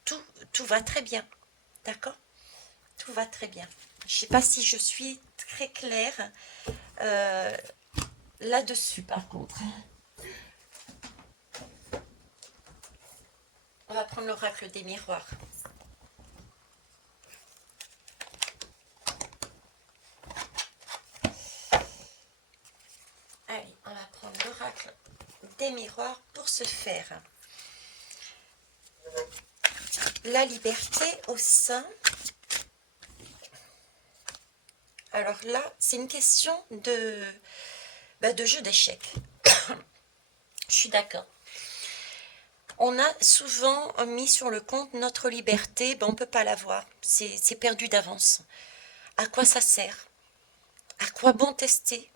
tout va très bien. D'accord? Tout va très bien. Je ne sais pas si je suis très claire là-dessus, par contre. On va prendre l'oracle des miroirs. avoir pour ce faire la liberté au sein. Alors là, c'est une question de jeu d'échecs. Je suis d'accord. On a souvent mis sur le compte notre liberté, on ne peut pas l'avoir, c'est perdu d'avance. À quoi ça sert? À quoi bon tester?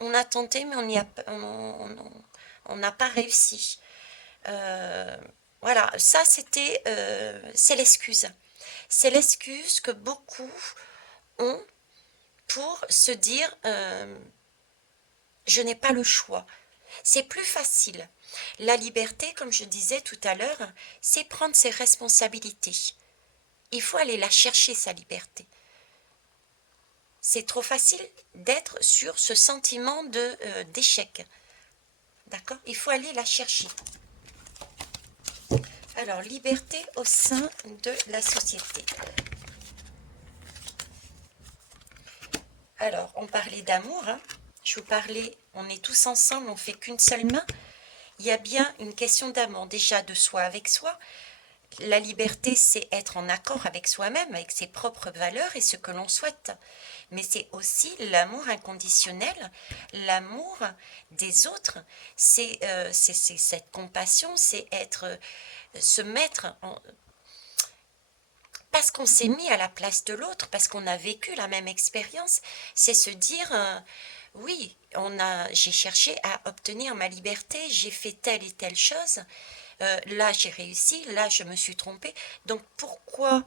On a tenté, mais on n'a pas réussi. Voilà, ça c'est l'excuse. C'est l'excuse que beaucoup ont pour se dire je n'ai pas le choix. C'est plus facile. La liberté, comme je disais tout à l'heure, c'est prendre ses responsabilités. Il faut aller la chercher, sa liberté. C'est trop facile d'être sur ce sentiment d'échec. D'accord? Il faut aller la chercher. Alors, liberté au sein de la société. Alors, on parlait d'amour. Hein. Je vous parlais, on est tous ensemble, on fait qu'une seule main. Il y a bien une question d'amour, déjà de soi avec soi. La liberté, c'est être en accord avec soi-même, avec ses propres valeurs et ce que l'on souhaite. Mais c'est aussi l'amour inconditionnel, l'amour des autres. C'est cette compassion, c'est se mettre en, parce qu'on s'est mis à la place de l'autre, parce qu'on a vécu la même expérience, c'est se dire oui, j'ai cherché à obtenir ma liberté, j'ai fait telle et telle chose, là j'ai réussi, là je me suis trompée, donc pourquoi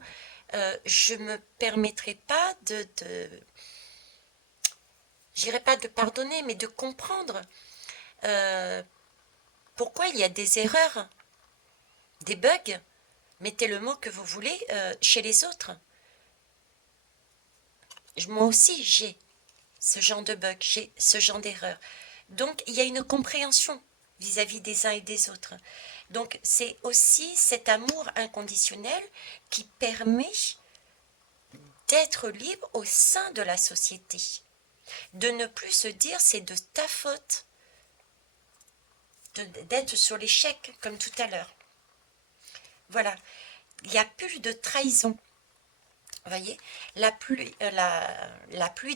je ne me permettrai pas je dirais pas de pardonner, mais de comprendre pourquoi il y a des erreurs, des bugs, mettez le mot que vous voulez, chez les autres. Moi aussi, j'ai ce genre de bug, j'ai ce genre d'erreur. Donc, il y a une compréhension vis-à-vis des uns et des autres. Donc, c'est aussi cet amour inconditionnel qui permet d'être libre au sein de la société. De ne plus se dire c'est de ta faute, d'être sur l'échec comme tout à l'heure. Voilà, il n'y a plus de trahison. Vous voyez, la pluie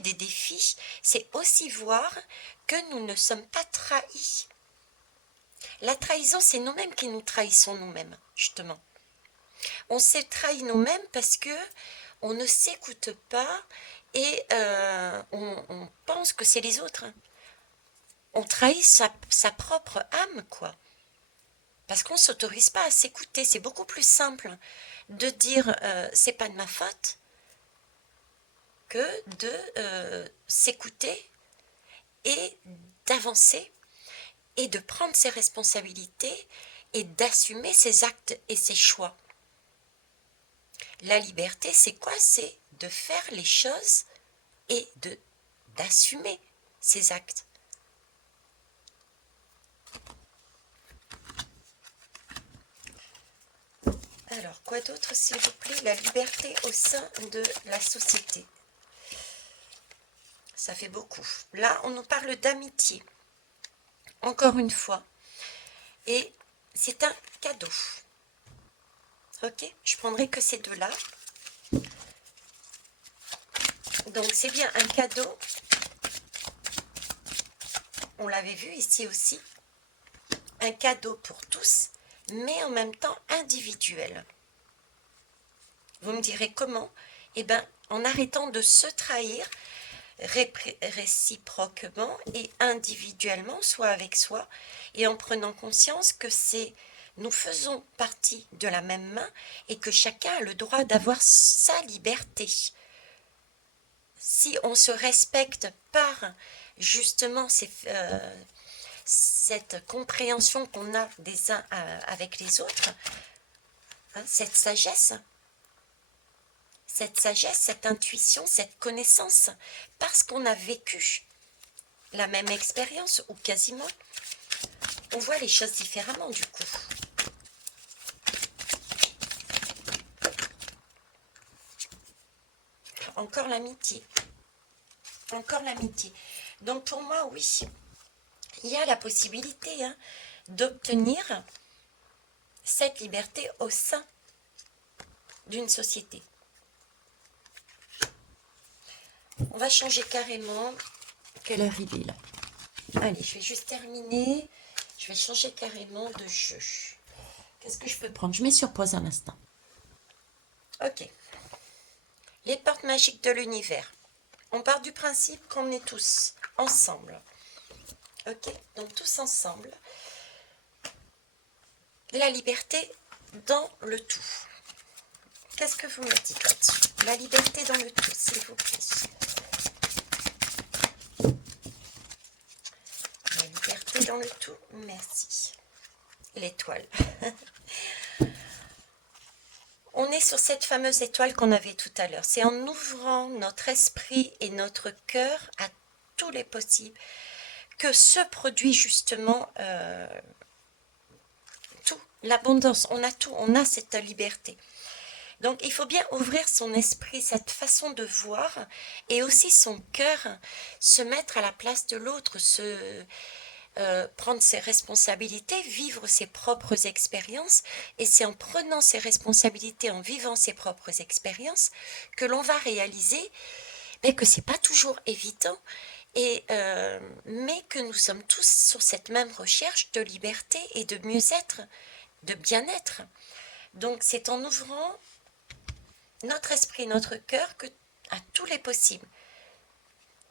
des défis, c'est aussi voir que nous ne sommes pas trahis. La trahison, c'est nous-mêmes qui nous trahissons nous-mêmes, justement. On s'est trahi nous-mêmes parce que on ne s'écoute pas et on pense que c'est les autres. On trahit sa propre âme, quoi. Parce qu'on ne s'autorise pas à s'écouter. C'est beaucoup plus simple de dire c'est pas de ma faute que de s'écouter et d'avancer et de prendre ses responsabilités et d'assumer ses actes et ses choix. La liberté, c'est quoi? C'est de faire les choses et d'assumer ses actes. Alors, quoi d'autre, s'il vous plaît? La liberté au sein de la société. Ça fait beaucoup. Là, on nous parle d'amitié. Encore une fois. Et c'est un cadeau. Ok? Je prendrai que ces deux-là. Donc, c'est bien un cadeau. On l'avait vu ici aussi. Un cadeau pour tous, mais en même temps individuel. Vous me direz comment? Eh bien, en arrêtant de se trahir réciproquement et individuellement, soit avec soi, et en prenant conscience que nous faisons partie de la même main et que chacun a le droit d'avoir sa liberté. Si on se respecte par justement cette compréhension qu'on a des uns avec les autres, hein, cette sagesse, cette intuition, cette connaissance, parce qu'on a vécu la même expérience, ou quasiment, on voit les choses différemment du coup. Encore l'amitié. Encore l'amitié. Donc pour moi, oui, il y a la possibilité d'obtenir cette liberté au sein d'une société. On va changer carrément. Quelle heure il est là? Allez, je vais juste terminer. Je vais changer carrément de jeu. Qu'est-ce que je peux prendre? Je mets sur pause un instant. Ok. Les portes magiques de l'univers. On part du principe qu'on est tous ensemble. Ok, donc tous ensemble. La liberté dans le tout. Qu'est-ce que vous me dites là-dessus? La liberté dans le tout, s'il vous plaît. La liberté dans le tout, merci. L'étoile. On est sur cette fameuse étoile qu'on avait tout à l'heure. C'est en ouvrant notre esprit et notre cœur à tous les possibles que se produit justement tout, l'abondance. On a tout, on a cette liberté. Donc il faut bien ouvrir son esprit, cette façon de voir, et aussi son cœur, se mettre à la place de l'autre, prendre ses responsabilités, vivre ses propres expériences, et c'est en prenant ses responsabilités, en vivant ses propres expériences, que l'on va réaliser que c'est pas toujours évident, mais que nous sommes tous sur cette même recherche de liberté et de mieux-être, de bien-être. Donc c'est en ouvrant notre esprit, notre cœur, que à tous les possibles.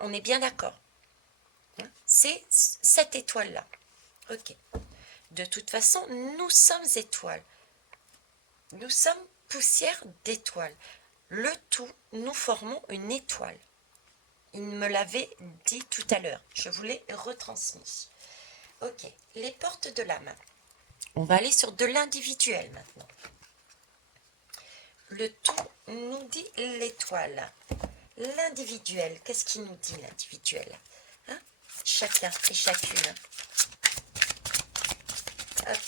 On est bien d'accord. C'est cette étoile-là. Ok. De toute façon, nous sommes étoiles. Nous sommes poussière d'étoiles. Le tout, nous formons une étoile. Il me l'avait dit tout à l'heure. Je vous l'ai retransmis. Ok. Les portes de l'âme. On va aller sur de l'individuel maintenant. Le tout nous dit l'étoile. L'individuel, qu'est-ce qu'il nous dit l'individuel, hein? Chacun et chacune. Hop.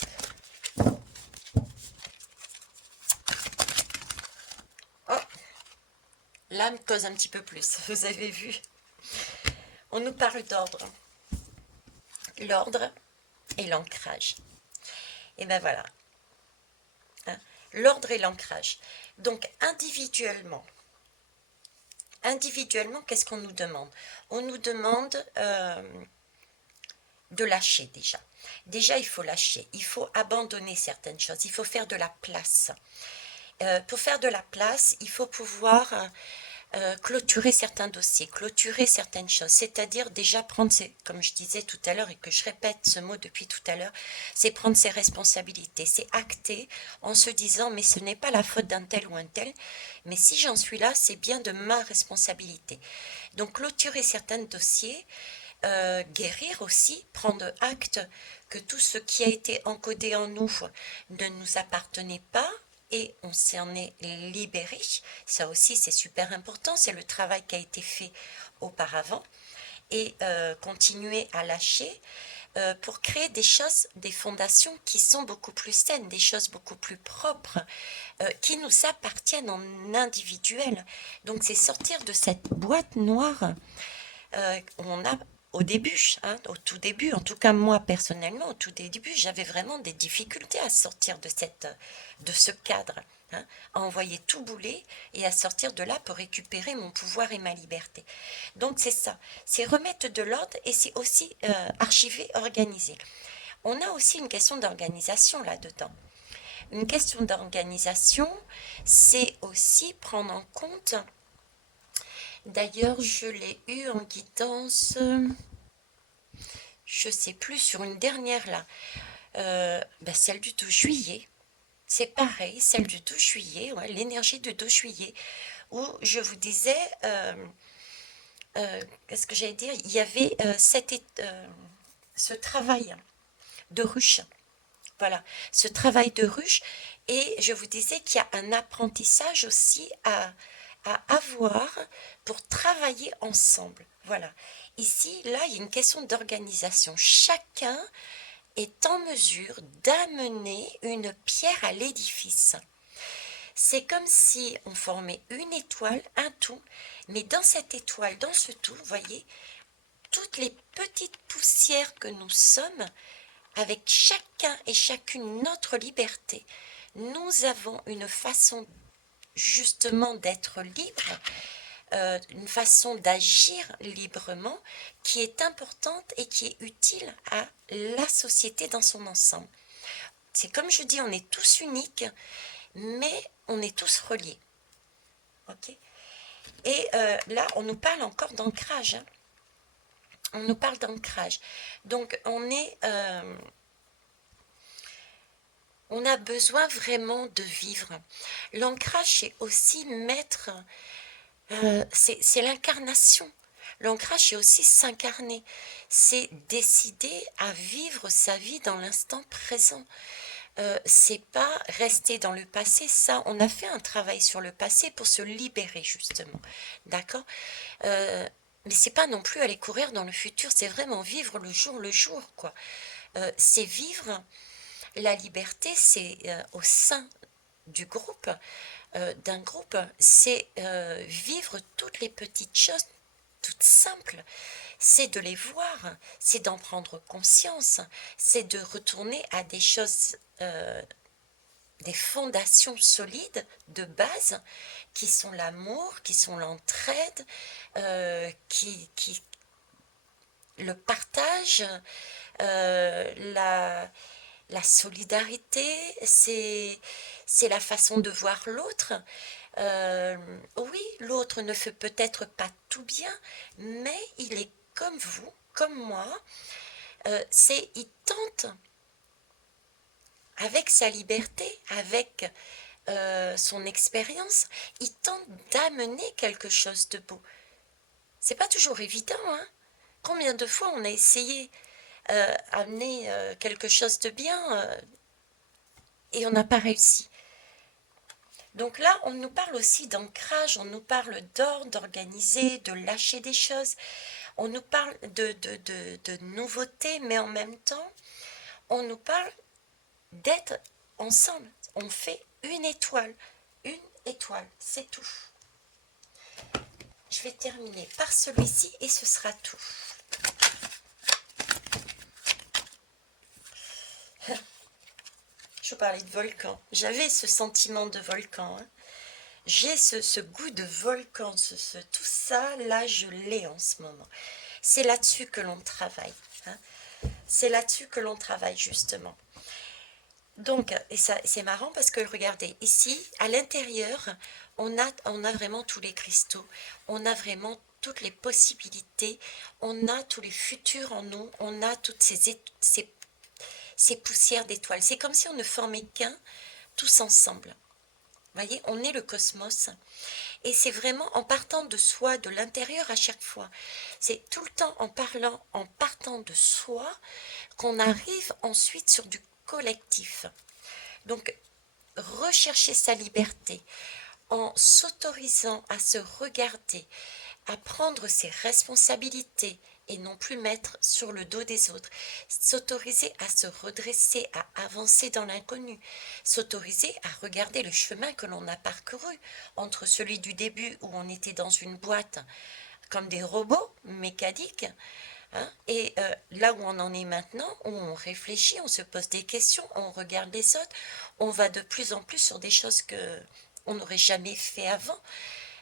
Oh, l'âme cause un petit peu plus, vous avez vu. On nous parle d'ordre. L'ordre et l'ancrage. Et ben voilà. Hein? L'ordre et l'ancrage. Donc individuellement, qu'est-ce qu'on nous demande? On nous demande de lâcher déjà. Déjà, il faut lâcher, il faut abandonner certaines choses, il faut faire de la place. Pour faire de la place, il faut pouvoir clôturer certains dossiers, clôturer certaines choses, c'est-à-dire déjà prendre comme je disais tout à l'heure et que je répète ce mot depuis tout à l'heure, c'est prendre ses responsabilités, c'est acter en se disant mais ce n'est pas la faute d'un tel ou un tel, mais si j'en suis là, c'est bien de ma responsabilité. Donc clôturer certains dossiers, guérir aussi, prendre acte que tout ce qui a été encodé en nous ne nous appartenait pas, et on s'en est libéré. Ça aussi c'est super important, c'est le travail qui a été fait auparavant, et continuer à lâcher pour créer des choses, des fondations qui sont beaucoup plus saines, des choses beaucoup plus propres, qui nous appartiennent en individuel. Donc c'est sortir de cette boîte noire on a au début, hein, au tout début, en tout cas moi personnellement, au tout début, j'avais vraiment des difficultés à sortir de ce cadre, hein, à envoyer tout bouler et à sortir de là pour récupérer mon pouvoir et ma liberté. Donc c'est ça, c'est remettre de l'ordre, et c'est aussi archiver, organiser. On a aussi une question d'organisation là-dedans. Une question d'organisation, c'est aussi prendre en compte. D'ailleurs, je l'ai eu en guidance, je sais plus, sur une dernière là, celle du 12 juillet. C'est pareil, celle du 12 juillet, ouais, l'énergie du 12 juillet, où je vous disais, qu'est-ce que j'allais dire, il y avait ce travail de ruche. Voilà, ce travail de ruche, et je vous disais qu'il y a un apprentissage aussi à avoir pour travailler ensemble. Voilà. Ici, là, il y a une question d'organisation. Chacun est en mesure d'amener une pierre à l'édifice. C'est comme si on formait une étoile, un tout, mais dans cette étoile, dans ce tout, vous voyez, toutes les petites poussières que nous sommes avec chacun et chacune notre liberté, nous avons une façon justement d'être libre, une façon d'agir librement qui est importante et qui est utile à la société dans son ensemble. C'est comme je dis, on est tous uniques, mais on est tous reliés. Ok. Et là, on nous parle encore d'ancrage. Hein. On nous parle d'ancrage. Donc, on a besoin vraiment de vivre. L'ancrage, c'est aussi mettre... c'est l'incarnation. L'ancrage, c'est aussi s'incarner. C'est décider à vivre sa vie dans l'instant présent. C'est pas rester dans le passé. Ça, on a fait un travail sur le passé pour se libérer, justement. D'accord. Mais c'est pas non plus aller courir dans le futur. C'est vraiment vivre le jour, quoi. C'est vivre la liberté, c'est au sein du groupe, d'un groupe, c'est vivre toutes les petites choses toutes simples, c'est de les voir, c'est d'en prendre conscience, c'est de retourner à des choses, des fondations solides de base, qui sont l'amour, qui sont l'entraide, le partage, la solidarité, c'est la façon de voir l'autre. Oui, l'autre ne fait peut-être pas tout bien, mais il est comme vous, comme moi. Il tente, avec sa liberté, avec son expérience, il tente d'amener quelque chose de beau. C'est pas toujours évident, hein. Combien de fois on a essayé amener quelque chose de bien et on n'a pas réussi. Donc là, on nous parle aussi d'ancrage, on nous parle d'ordre, d'organiser, de lâcher des choses, on nous parle de nouveautés, mais en même temps, on nous parle d'être ensemble. On fait une étoile, c'est tout. Je vais terminer par celui-ci et ce sera tout. Je parlais de volcan. J'avais ce sentiment de volcan. Hein. J'ai ce goût de volcan. Tout ça, là, je l'ai en ce moment. C'est là-dessus que l'on travaille. Hein. C'est là-dessus que l'on travaille, justement. Donc, et ça, c'est marrant parce que, regardez, ici, à l'intérieur, on a vraiment tous les cristaux. On a vraiment toutes les possibilités. On a tous les futurs en nous. On a toutes ces poussières d'étoiles. C'est comme si on ne formait qu'un, tous ensemble. Vous voyez, on est le cosmos. Et c'est vraiment en partant de soi, de l'intérieur à chaque fois. C'est tout le temps en partant de soi, qu'on arrive ensuite sur du collectif. Donc, rechercher sa liberté en s'autorisant à se regarder, à prendre ses responsabilités et non plus mettre sur le dos des autres, s'autoriser à se redresser, à avancer dans l'inconnu, s'autoriser à regarder le chemin que l'on a parcouru entre celui du début où on était dans une boîte comme des robots mécaniques, hein, et là où on en est maintenant, où on réfléchit, on se pose des questions, on regarde les autres, on va de plus en plus sur des choses que on n'aurait jamais fait avant.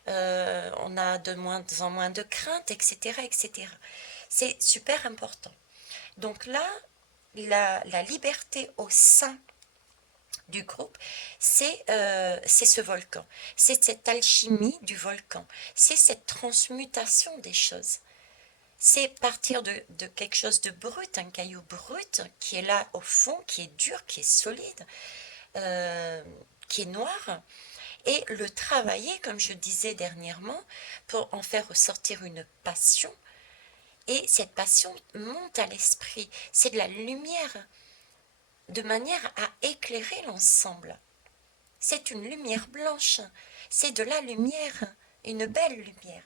On a de moins en moins de craintes, etc., etc. C'est super important. Donc là, la liberté au sein du groupe, c'est ce volcan. C'est cette alchimie du volcan. C'est cette transmutation des choses. C'est partir de quelque chose de brut, un caillou brut, qui est là au fond, qui est dur, qui est solide, qui est noir, et le travailler, comme je disais dernièrement, pour en faire ressortir une passion. Et cette passion monte à l'esprit. C'est de la lumière, de manière à éclairer l'ensemble. C'est une lumière blanche. C'est de la lumière, une belle lumière.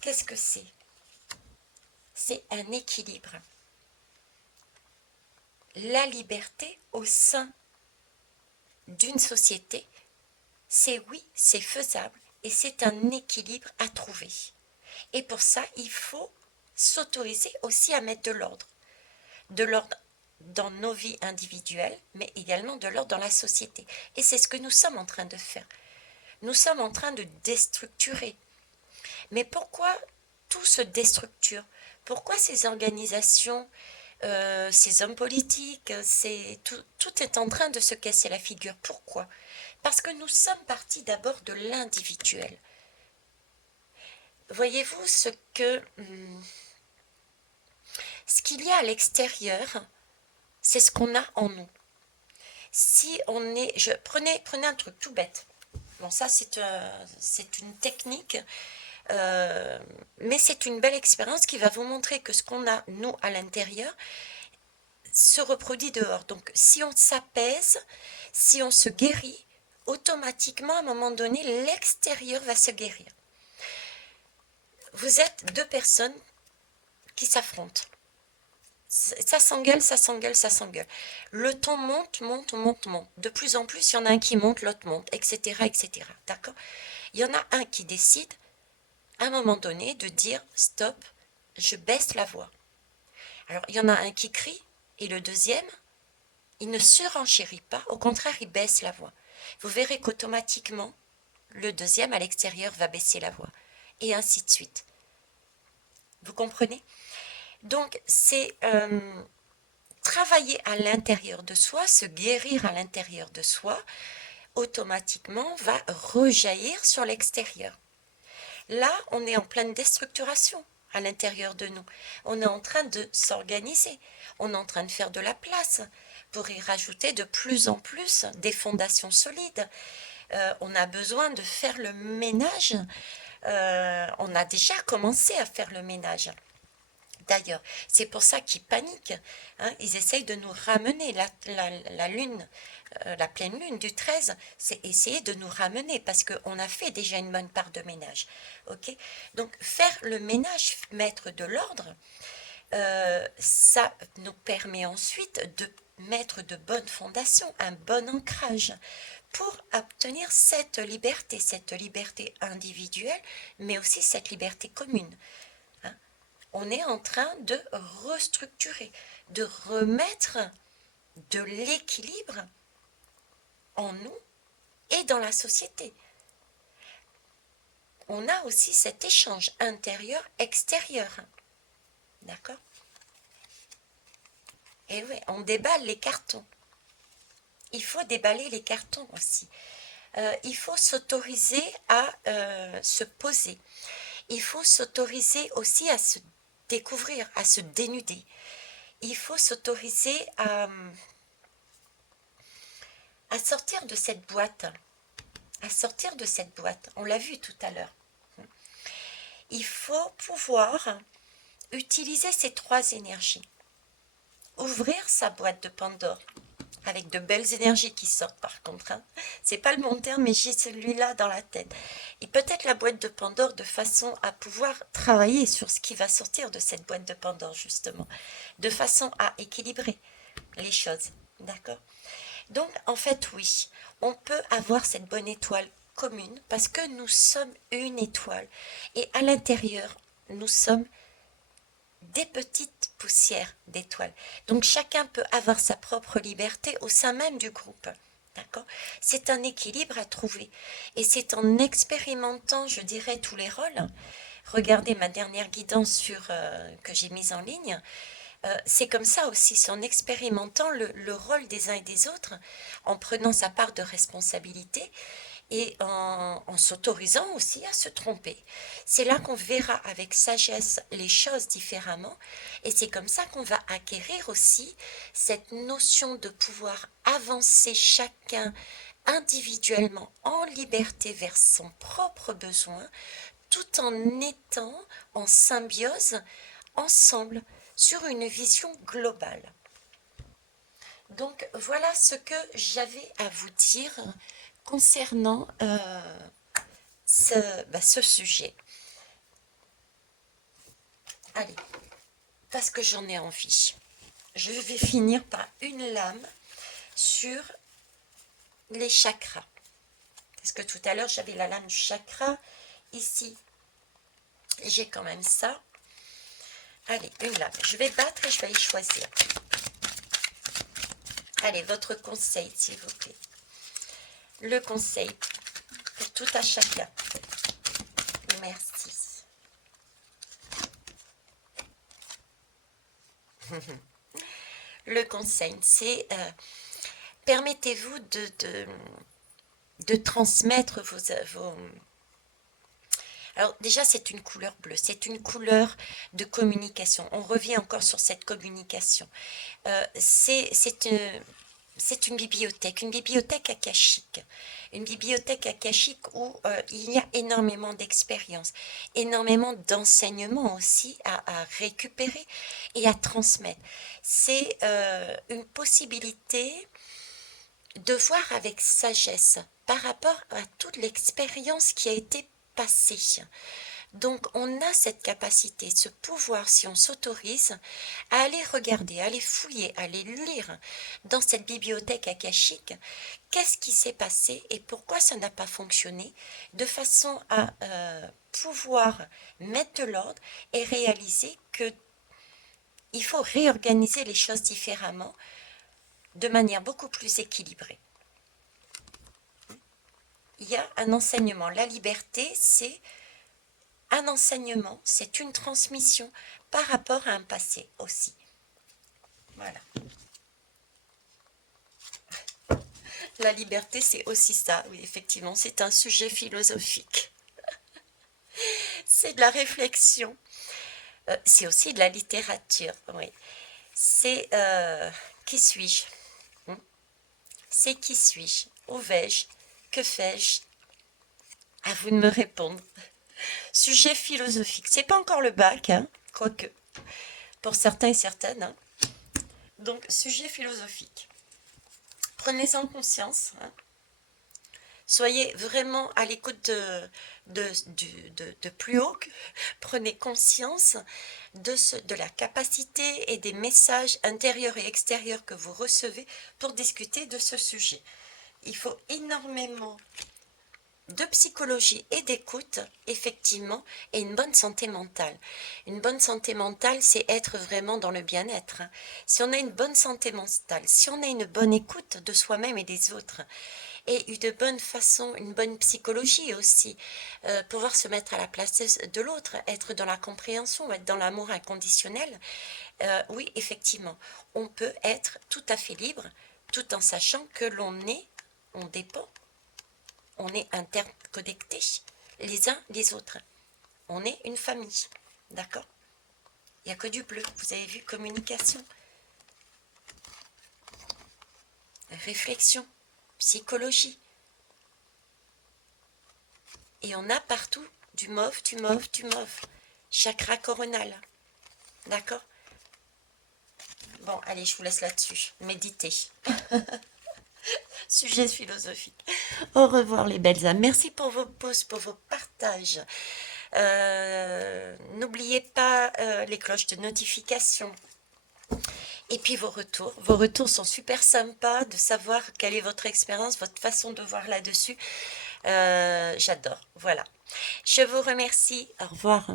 Qu'est-ce que c'est? C'est un équilibre. La liberté au sein d'une société, c'est oui, c'est faisable et c'est un équilibre à trouver. Et pour ça, il faut s'autoriser aussi à mettre de l'ordre. de l'ordre dans nos vies individuelles, mais également de l'ordre dans la société. Et c'est ce que nous sommes en train de faire. Nous sommes en train de déstructurer. Mais pourquoi tout se déstructure? Pourquoi ces organisations, ces hommes politiques, tout est en train de se casser la figure? Pourquoi? Parce que nous sommes partis d'abord de l'individuel. Voyez-vous ce qu'il y a à l'extérieur, c'est ce qu'on a en nous. Si on est, prenez un truc tout bête. Bon, ça c'est une technique, mais c'est une belle expérience qui va vous montrer que ce qu'on a nous à l'intérieur se reproduit dehors. Donc si on s'apaise, si on se guérit, automatiquement à un moment donné l'extérieur va se guérir. Vous êtes deux personnes qui s'affrontent. Ça s'engueule, ça s'engueule, ça s'engueule. Le ton monte, monte, monte, monte. De plus en plus, il y en a un qui monte, l'autre monte, etc., etc. D'accord? Il y en a un qui décide, à un moment donné, de dire stop, je baisse la voix. Alors, il y en a un qui crie, et le deuxième, il ne surenchérit pas, au contraire, il baisse la voix. Vous verrez qu'automatiquement, le deuxième à l'extérieur va baisser la voix, et ainsi de suite. Vous comprenez? Donc, c'est travailler à l'intérieur de soi, se guérir à l'intérieur de soi, automatiquement va rejaillir sur l'extérieur. Là, on est en pleine déstructuration à l'intérieur de nous. On est en train de s'organiser. On est en train de faire de la place pour y rajouter de plus en plus des fondations solides. On a besoin de faire le ménage. On a déjà commencé à faire le ménage. D'ailleurs, c'est pour ça qu'ils paniquent. Hein. Ils essayent de nous ramener la lune, la pleine lune du 13, c'est essayer de nous ramener parce qu'on a fait déjà une bonne part de ménage. Okay. Donc, faire le ménage, mettre de l'ordre, ça nous permet ensuite de mettre de bonnes fondations, un bon ancrage pour obtenir cette liberté individuelle, mais aussi cette liberté commune. On est en train de restructurer, de remettre de l'équilibre en nous et dans la société. On a aussi cet échange intérieur-extérieur. D'accord? Et oui, on déballe les cartons. Il faut déballer les cartons aussi. Il faut s'autoriser à se poser. Il faut s'autoriser aussi à se découvrir, à se dénuder. Il faut s'autoriser à sortir de cette boîte. À sortir de cette boîte. On l'a vu tout à l'heure. Il faut pouvoir utiliser ces trois énergies. Ouvrir sa boîte de Pandore avec de belles énergies qui sortent par contre. Hein. C'est pas le bon terme, mais j'ai celui-là dans la tête. Et peut-être la boîte de Pandore de façon à pouvoir travailler sur ce qui va sortir de cette boîte de Pandore justement. De façon à équilibrer les choses. D'accord? Donc en fait oui, on peut avoir cette bonne étoile commune parce que nous sommes une étoile. Et à l'intérieur, nous sommes des petites poussières d'étoiles. Donc chacun peut avoir sa propre liberté au sein même du groupe. D'accord? C'est un équilibre à trouver. Et c'est en expérimentant, je dirais, tous les rôles. Regardez ma dernière guidance que j'ai mise en ligne. C'est comme ça aussi, c'est en expérimentant le rôle des uns et des autres, en prenant sa part de responsabilité et en s'autorisant aussi à se tromper. C'est là qu'on verra avec sagesse les choses différemment et c'est comme ça qu'on va acquérir aussi cette notion de pouvoir avancer chacun individuellement en liberté vers son propre besoin tout en étant en symbiose ensemble sur une vision globale. Donc voilà ce que j'avais à vous dire concernant ce sujet. Allez, parce que j'en ai envie. Je vais finir par une lame sur les chakras. Parce que tout à l'heure, j'avais la lame du chakra. Ici, j'ai quand même ça. Allez, une lame. Je vais battre et je vais y choisir. Allez, votre conseil, s'il vous plaît. Le conseil pour tout à chacun. Merci. Le conseil, c'est permettez-vous de transmettre vos... Alors déjà, c'est une couleur bleue, c'est une couleur de communication. On revient encore sur cette communication. C'est une bibliothèque akashique. Une bibliothèque akashique où il y a énormément d'expériences, énormément d'enseignements aussi à récupérer et à transmettre. C'est une possibilité de voir avec sagesse par rapport à toute l'expérience qui a été passée. Donc on a cette capacité, ce pouvoir, si on s'autorise, à aller regarder, à aller fouiller, à aller lire dans cette bibliothèque akashique, qu'est-ce qui s'est passé et pourquoi ça n'a pas fonctionné, de façon à pouvoir mettre de l'ordre et réaliser que il faut réorganiser les choses différemment, de manière beaucoup plus équilibrée. Il y a un enseignement. La liberté, c'est un enseignement, c'est une transmission par rapport à un passé aussi. Voilà. La liberté, c'est aussi ça. Oui, effectivement, c'est un sujet philosophique. C'est de la réflexion. C'est aussi de la littérature, oui. C'est qui suis-je? C'est qui suis-je? Où vais-je? Que fais-je? À vous de me répondre. Sujet philosophique. C'est pas encore le bac, hein, quoique. Pour certains et certaines. Hein. Donc, sujet philosophique. Prenez-en conscience. Hein. Soyez vraiment à l'écoute de plus haut. Prenez conscience de la capacité et des messages intérieurs et extérieurs que vous recevez pour discuter de ce sujet. Il faut énormément de psychologie et d'écoute, effectivement, et une bonne santé mentale. Une bonne santé mentale, c'est être vraiment dans le bien-être. Hein. Si on a une bonne santé mentale, si on a une bonne écoute de soi-même et des autres, et une bonne façon, une bonne psychologie aussi, pouvoir se mettre à la place de l'autre, être dans la compréhension, être dans l'amour inconditionnel, oui, effectivement, on peut être tout à fait libre, tout en sachant que on dépend, on est interconnectés les uns les autres. On est une famille, d'accord? Il n'y a que du bleu, vous avez vu, communication, réflexion, psychologie. Et on a partout du mauve, du mauve, du mauve. Chakra coronal, d'accord? Bon, allez, je vous laisse là-dessus. Méditez. Sujet philosophique. Au revoir les belles âmes. Merci pour vos pauses, pour vos partages. N'oubliez pas les cloches de notification. Et puis vos retours. Vos retours sont super sympas de savoir quelle est votre expérience, votre façon de voir là-dessus. J'adore. Voilà. Je vous remercie. Au revoir.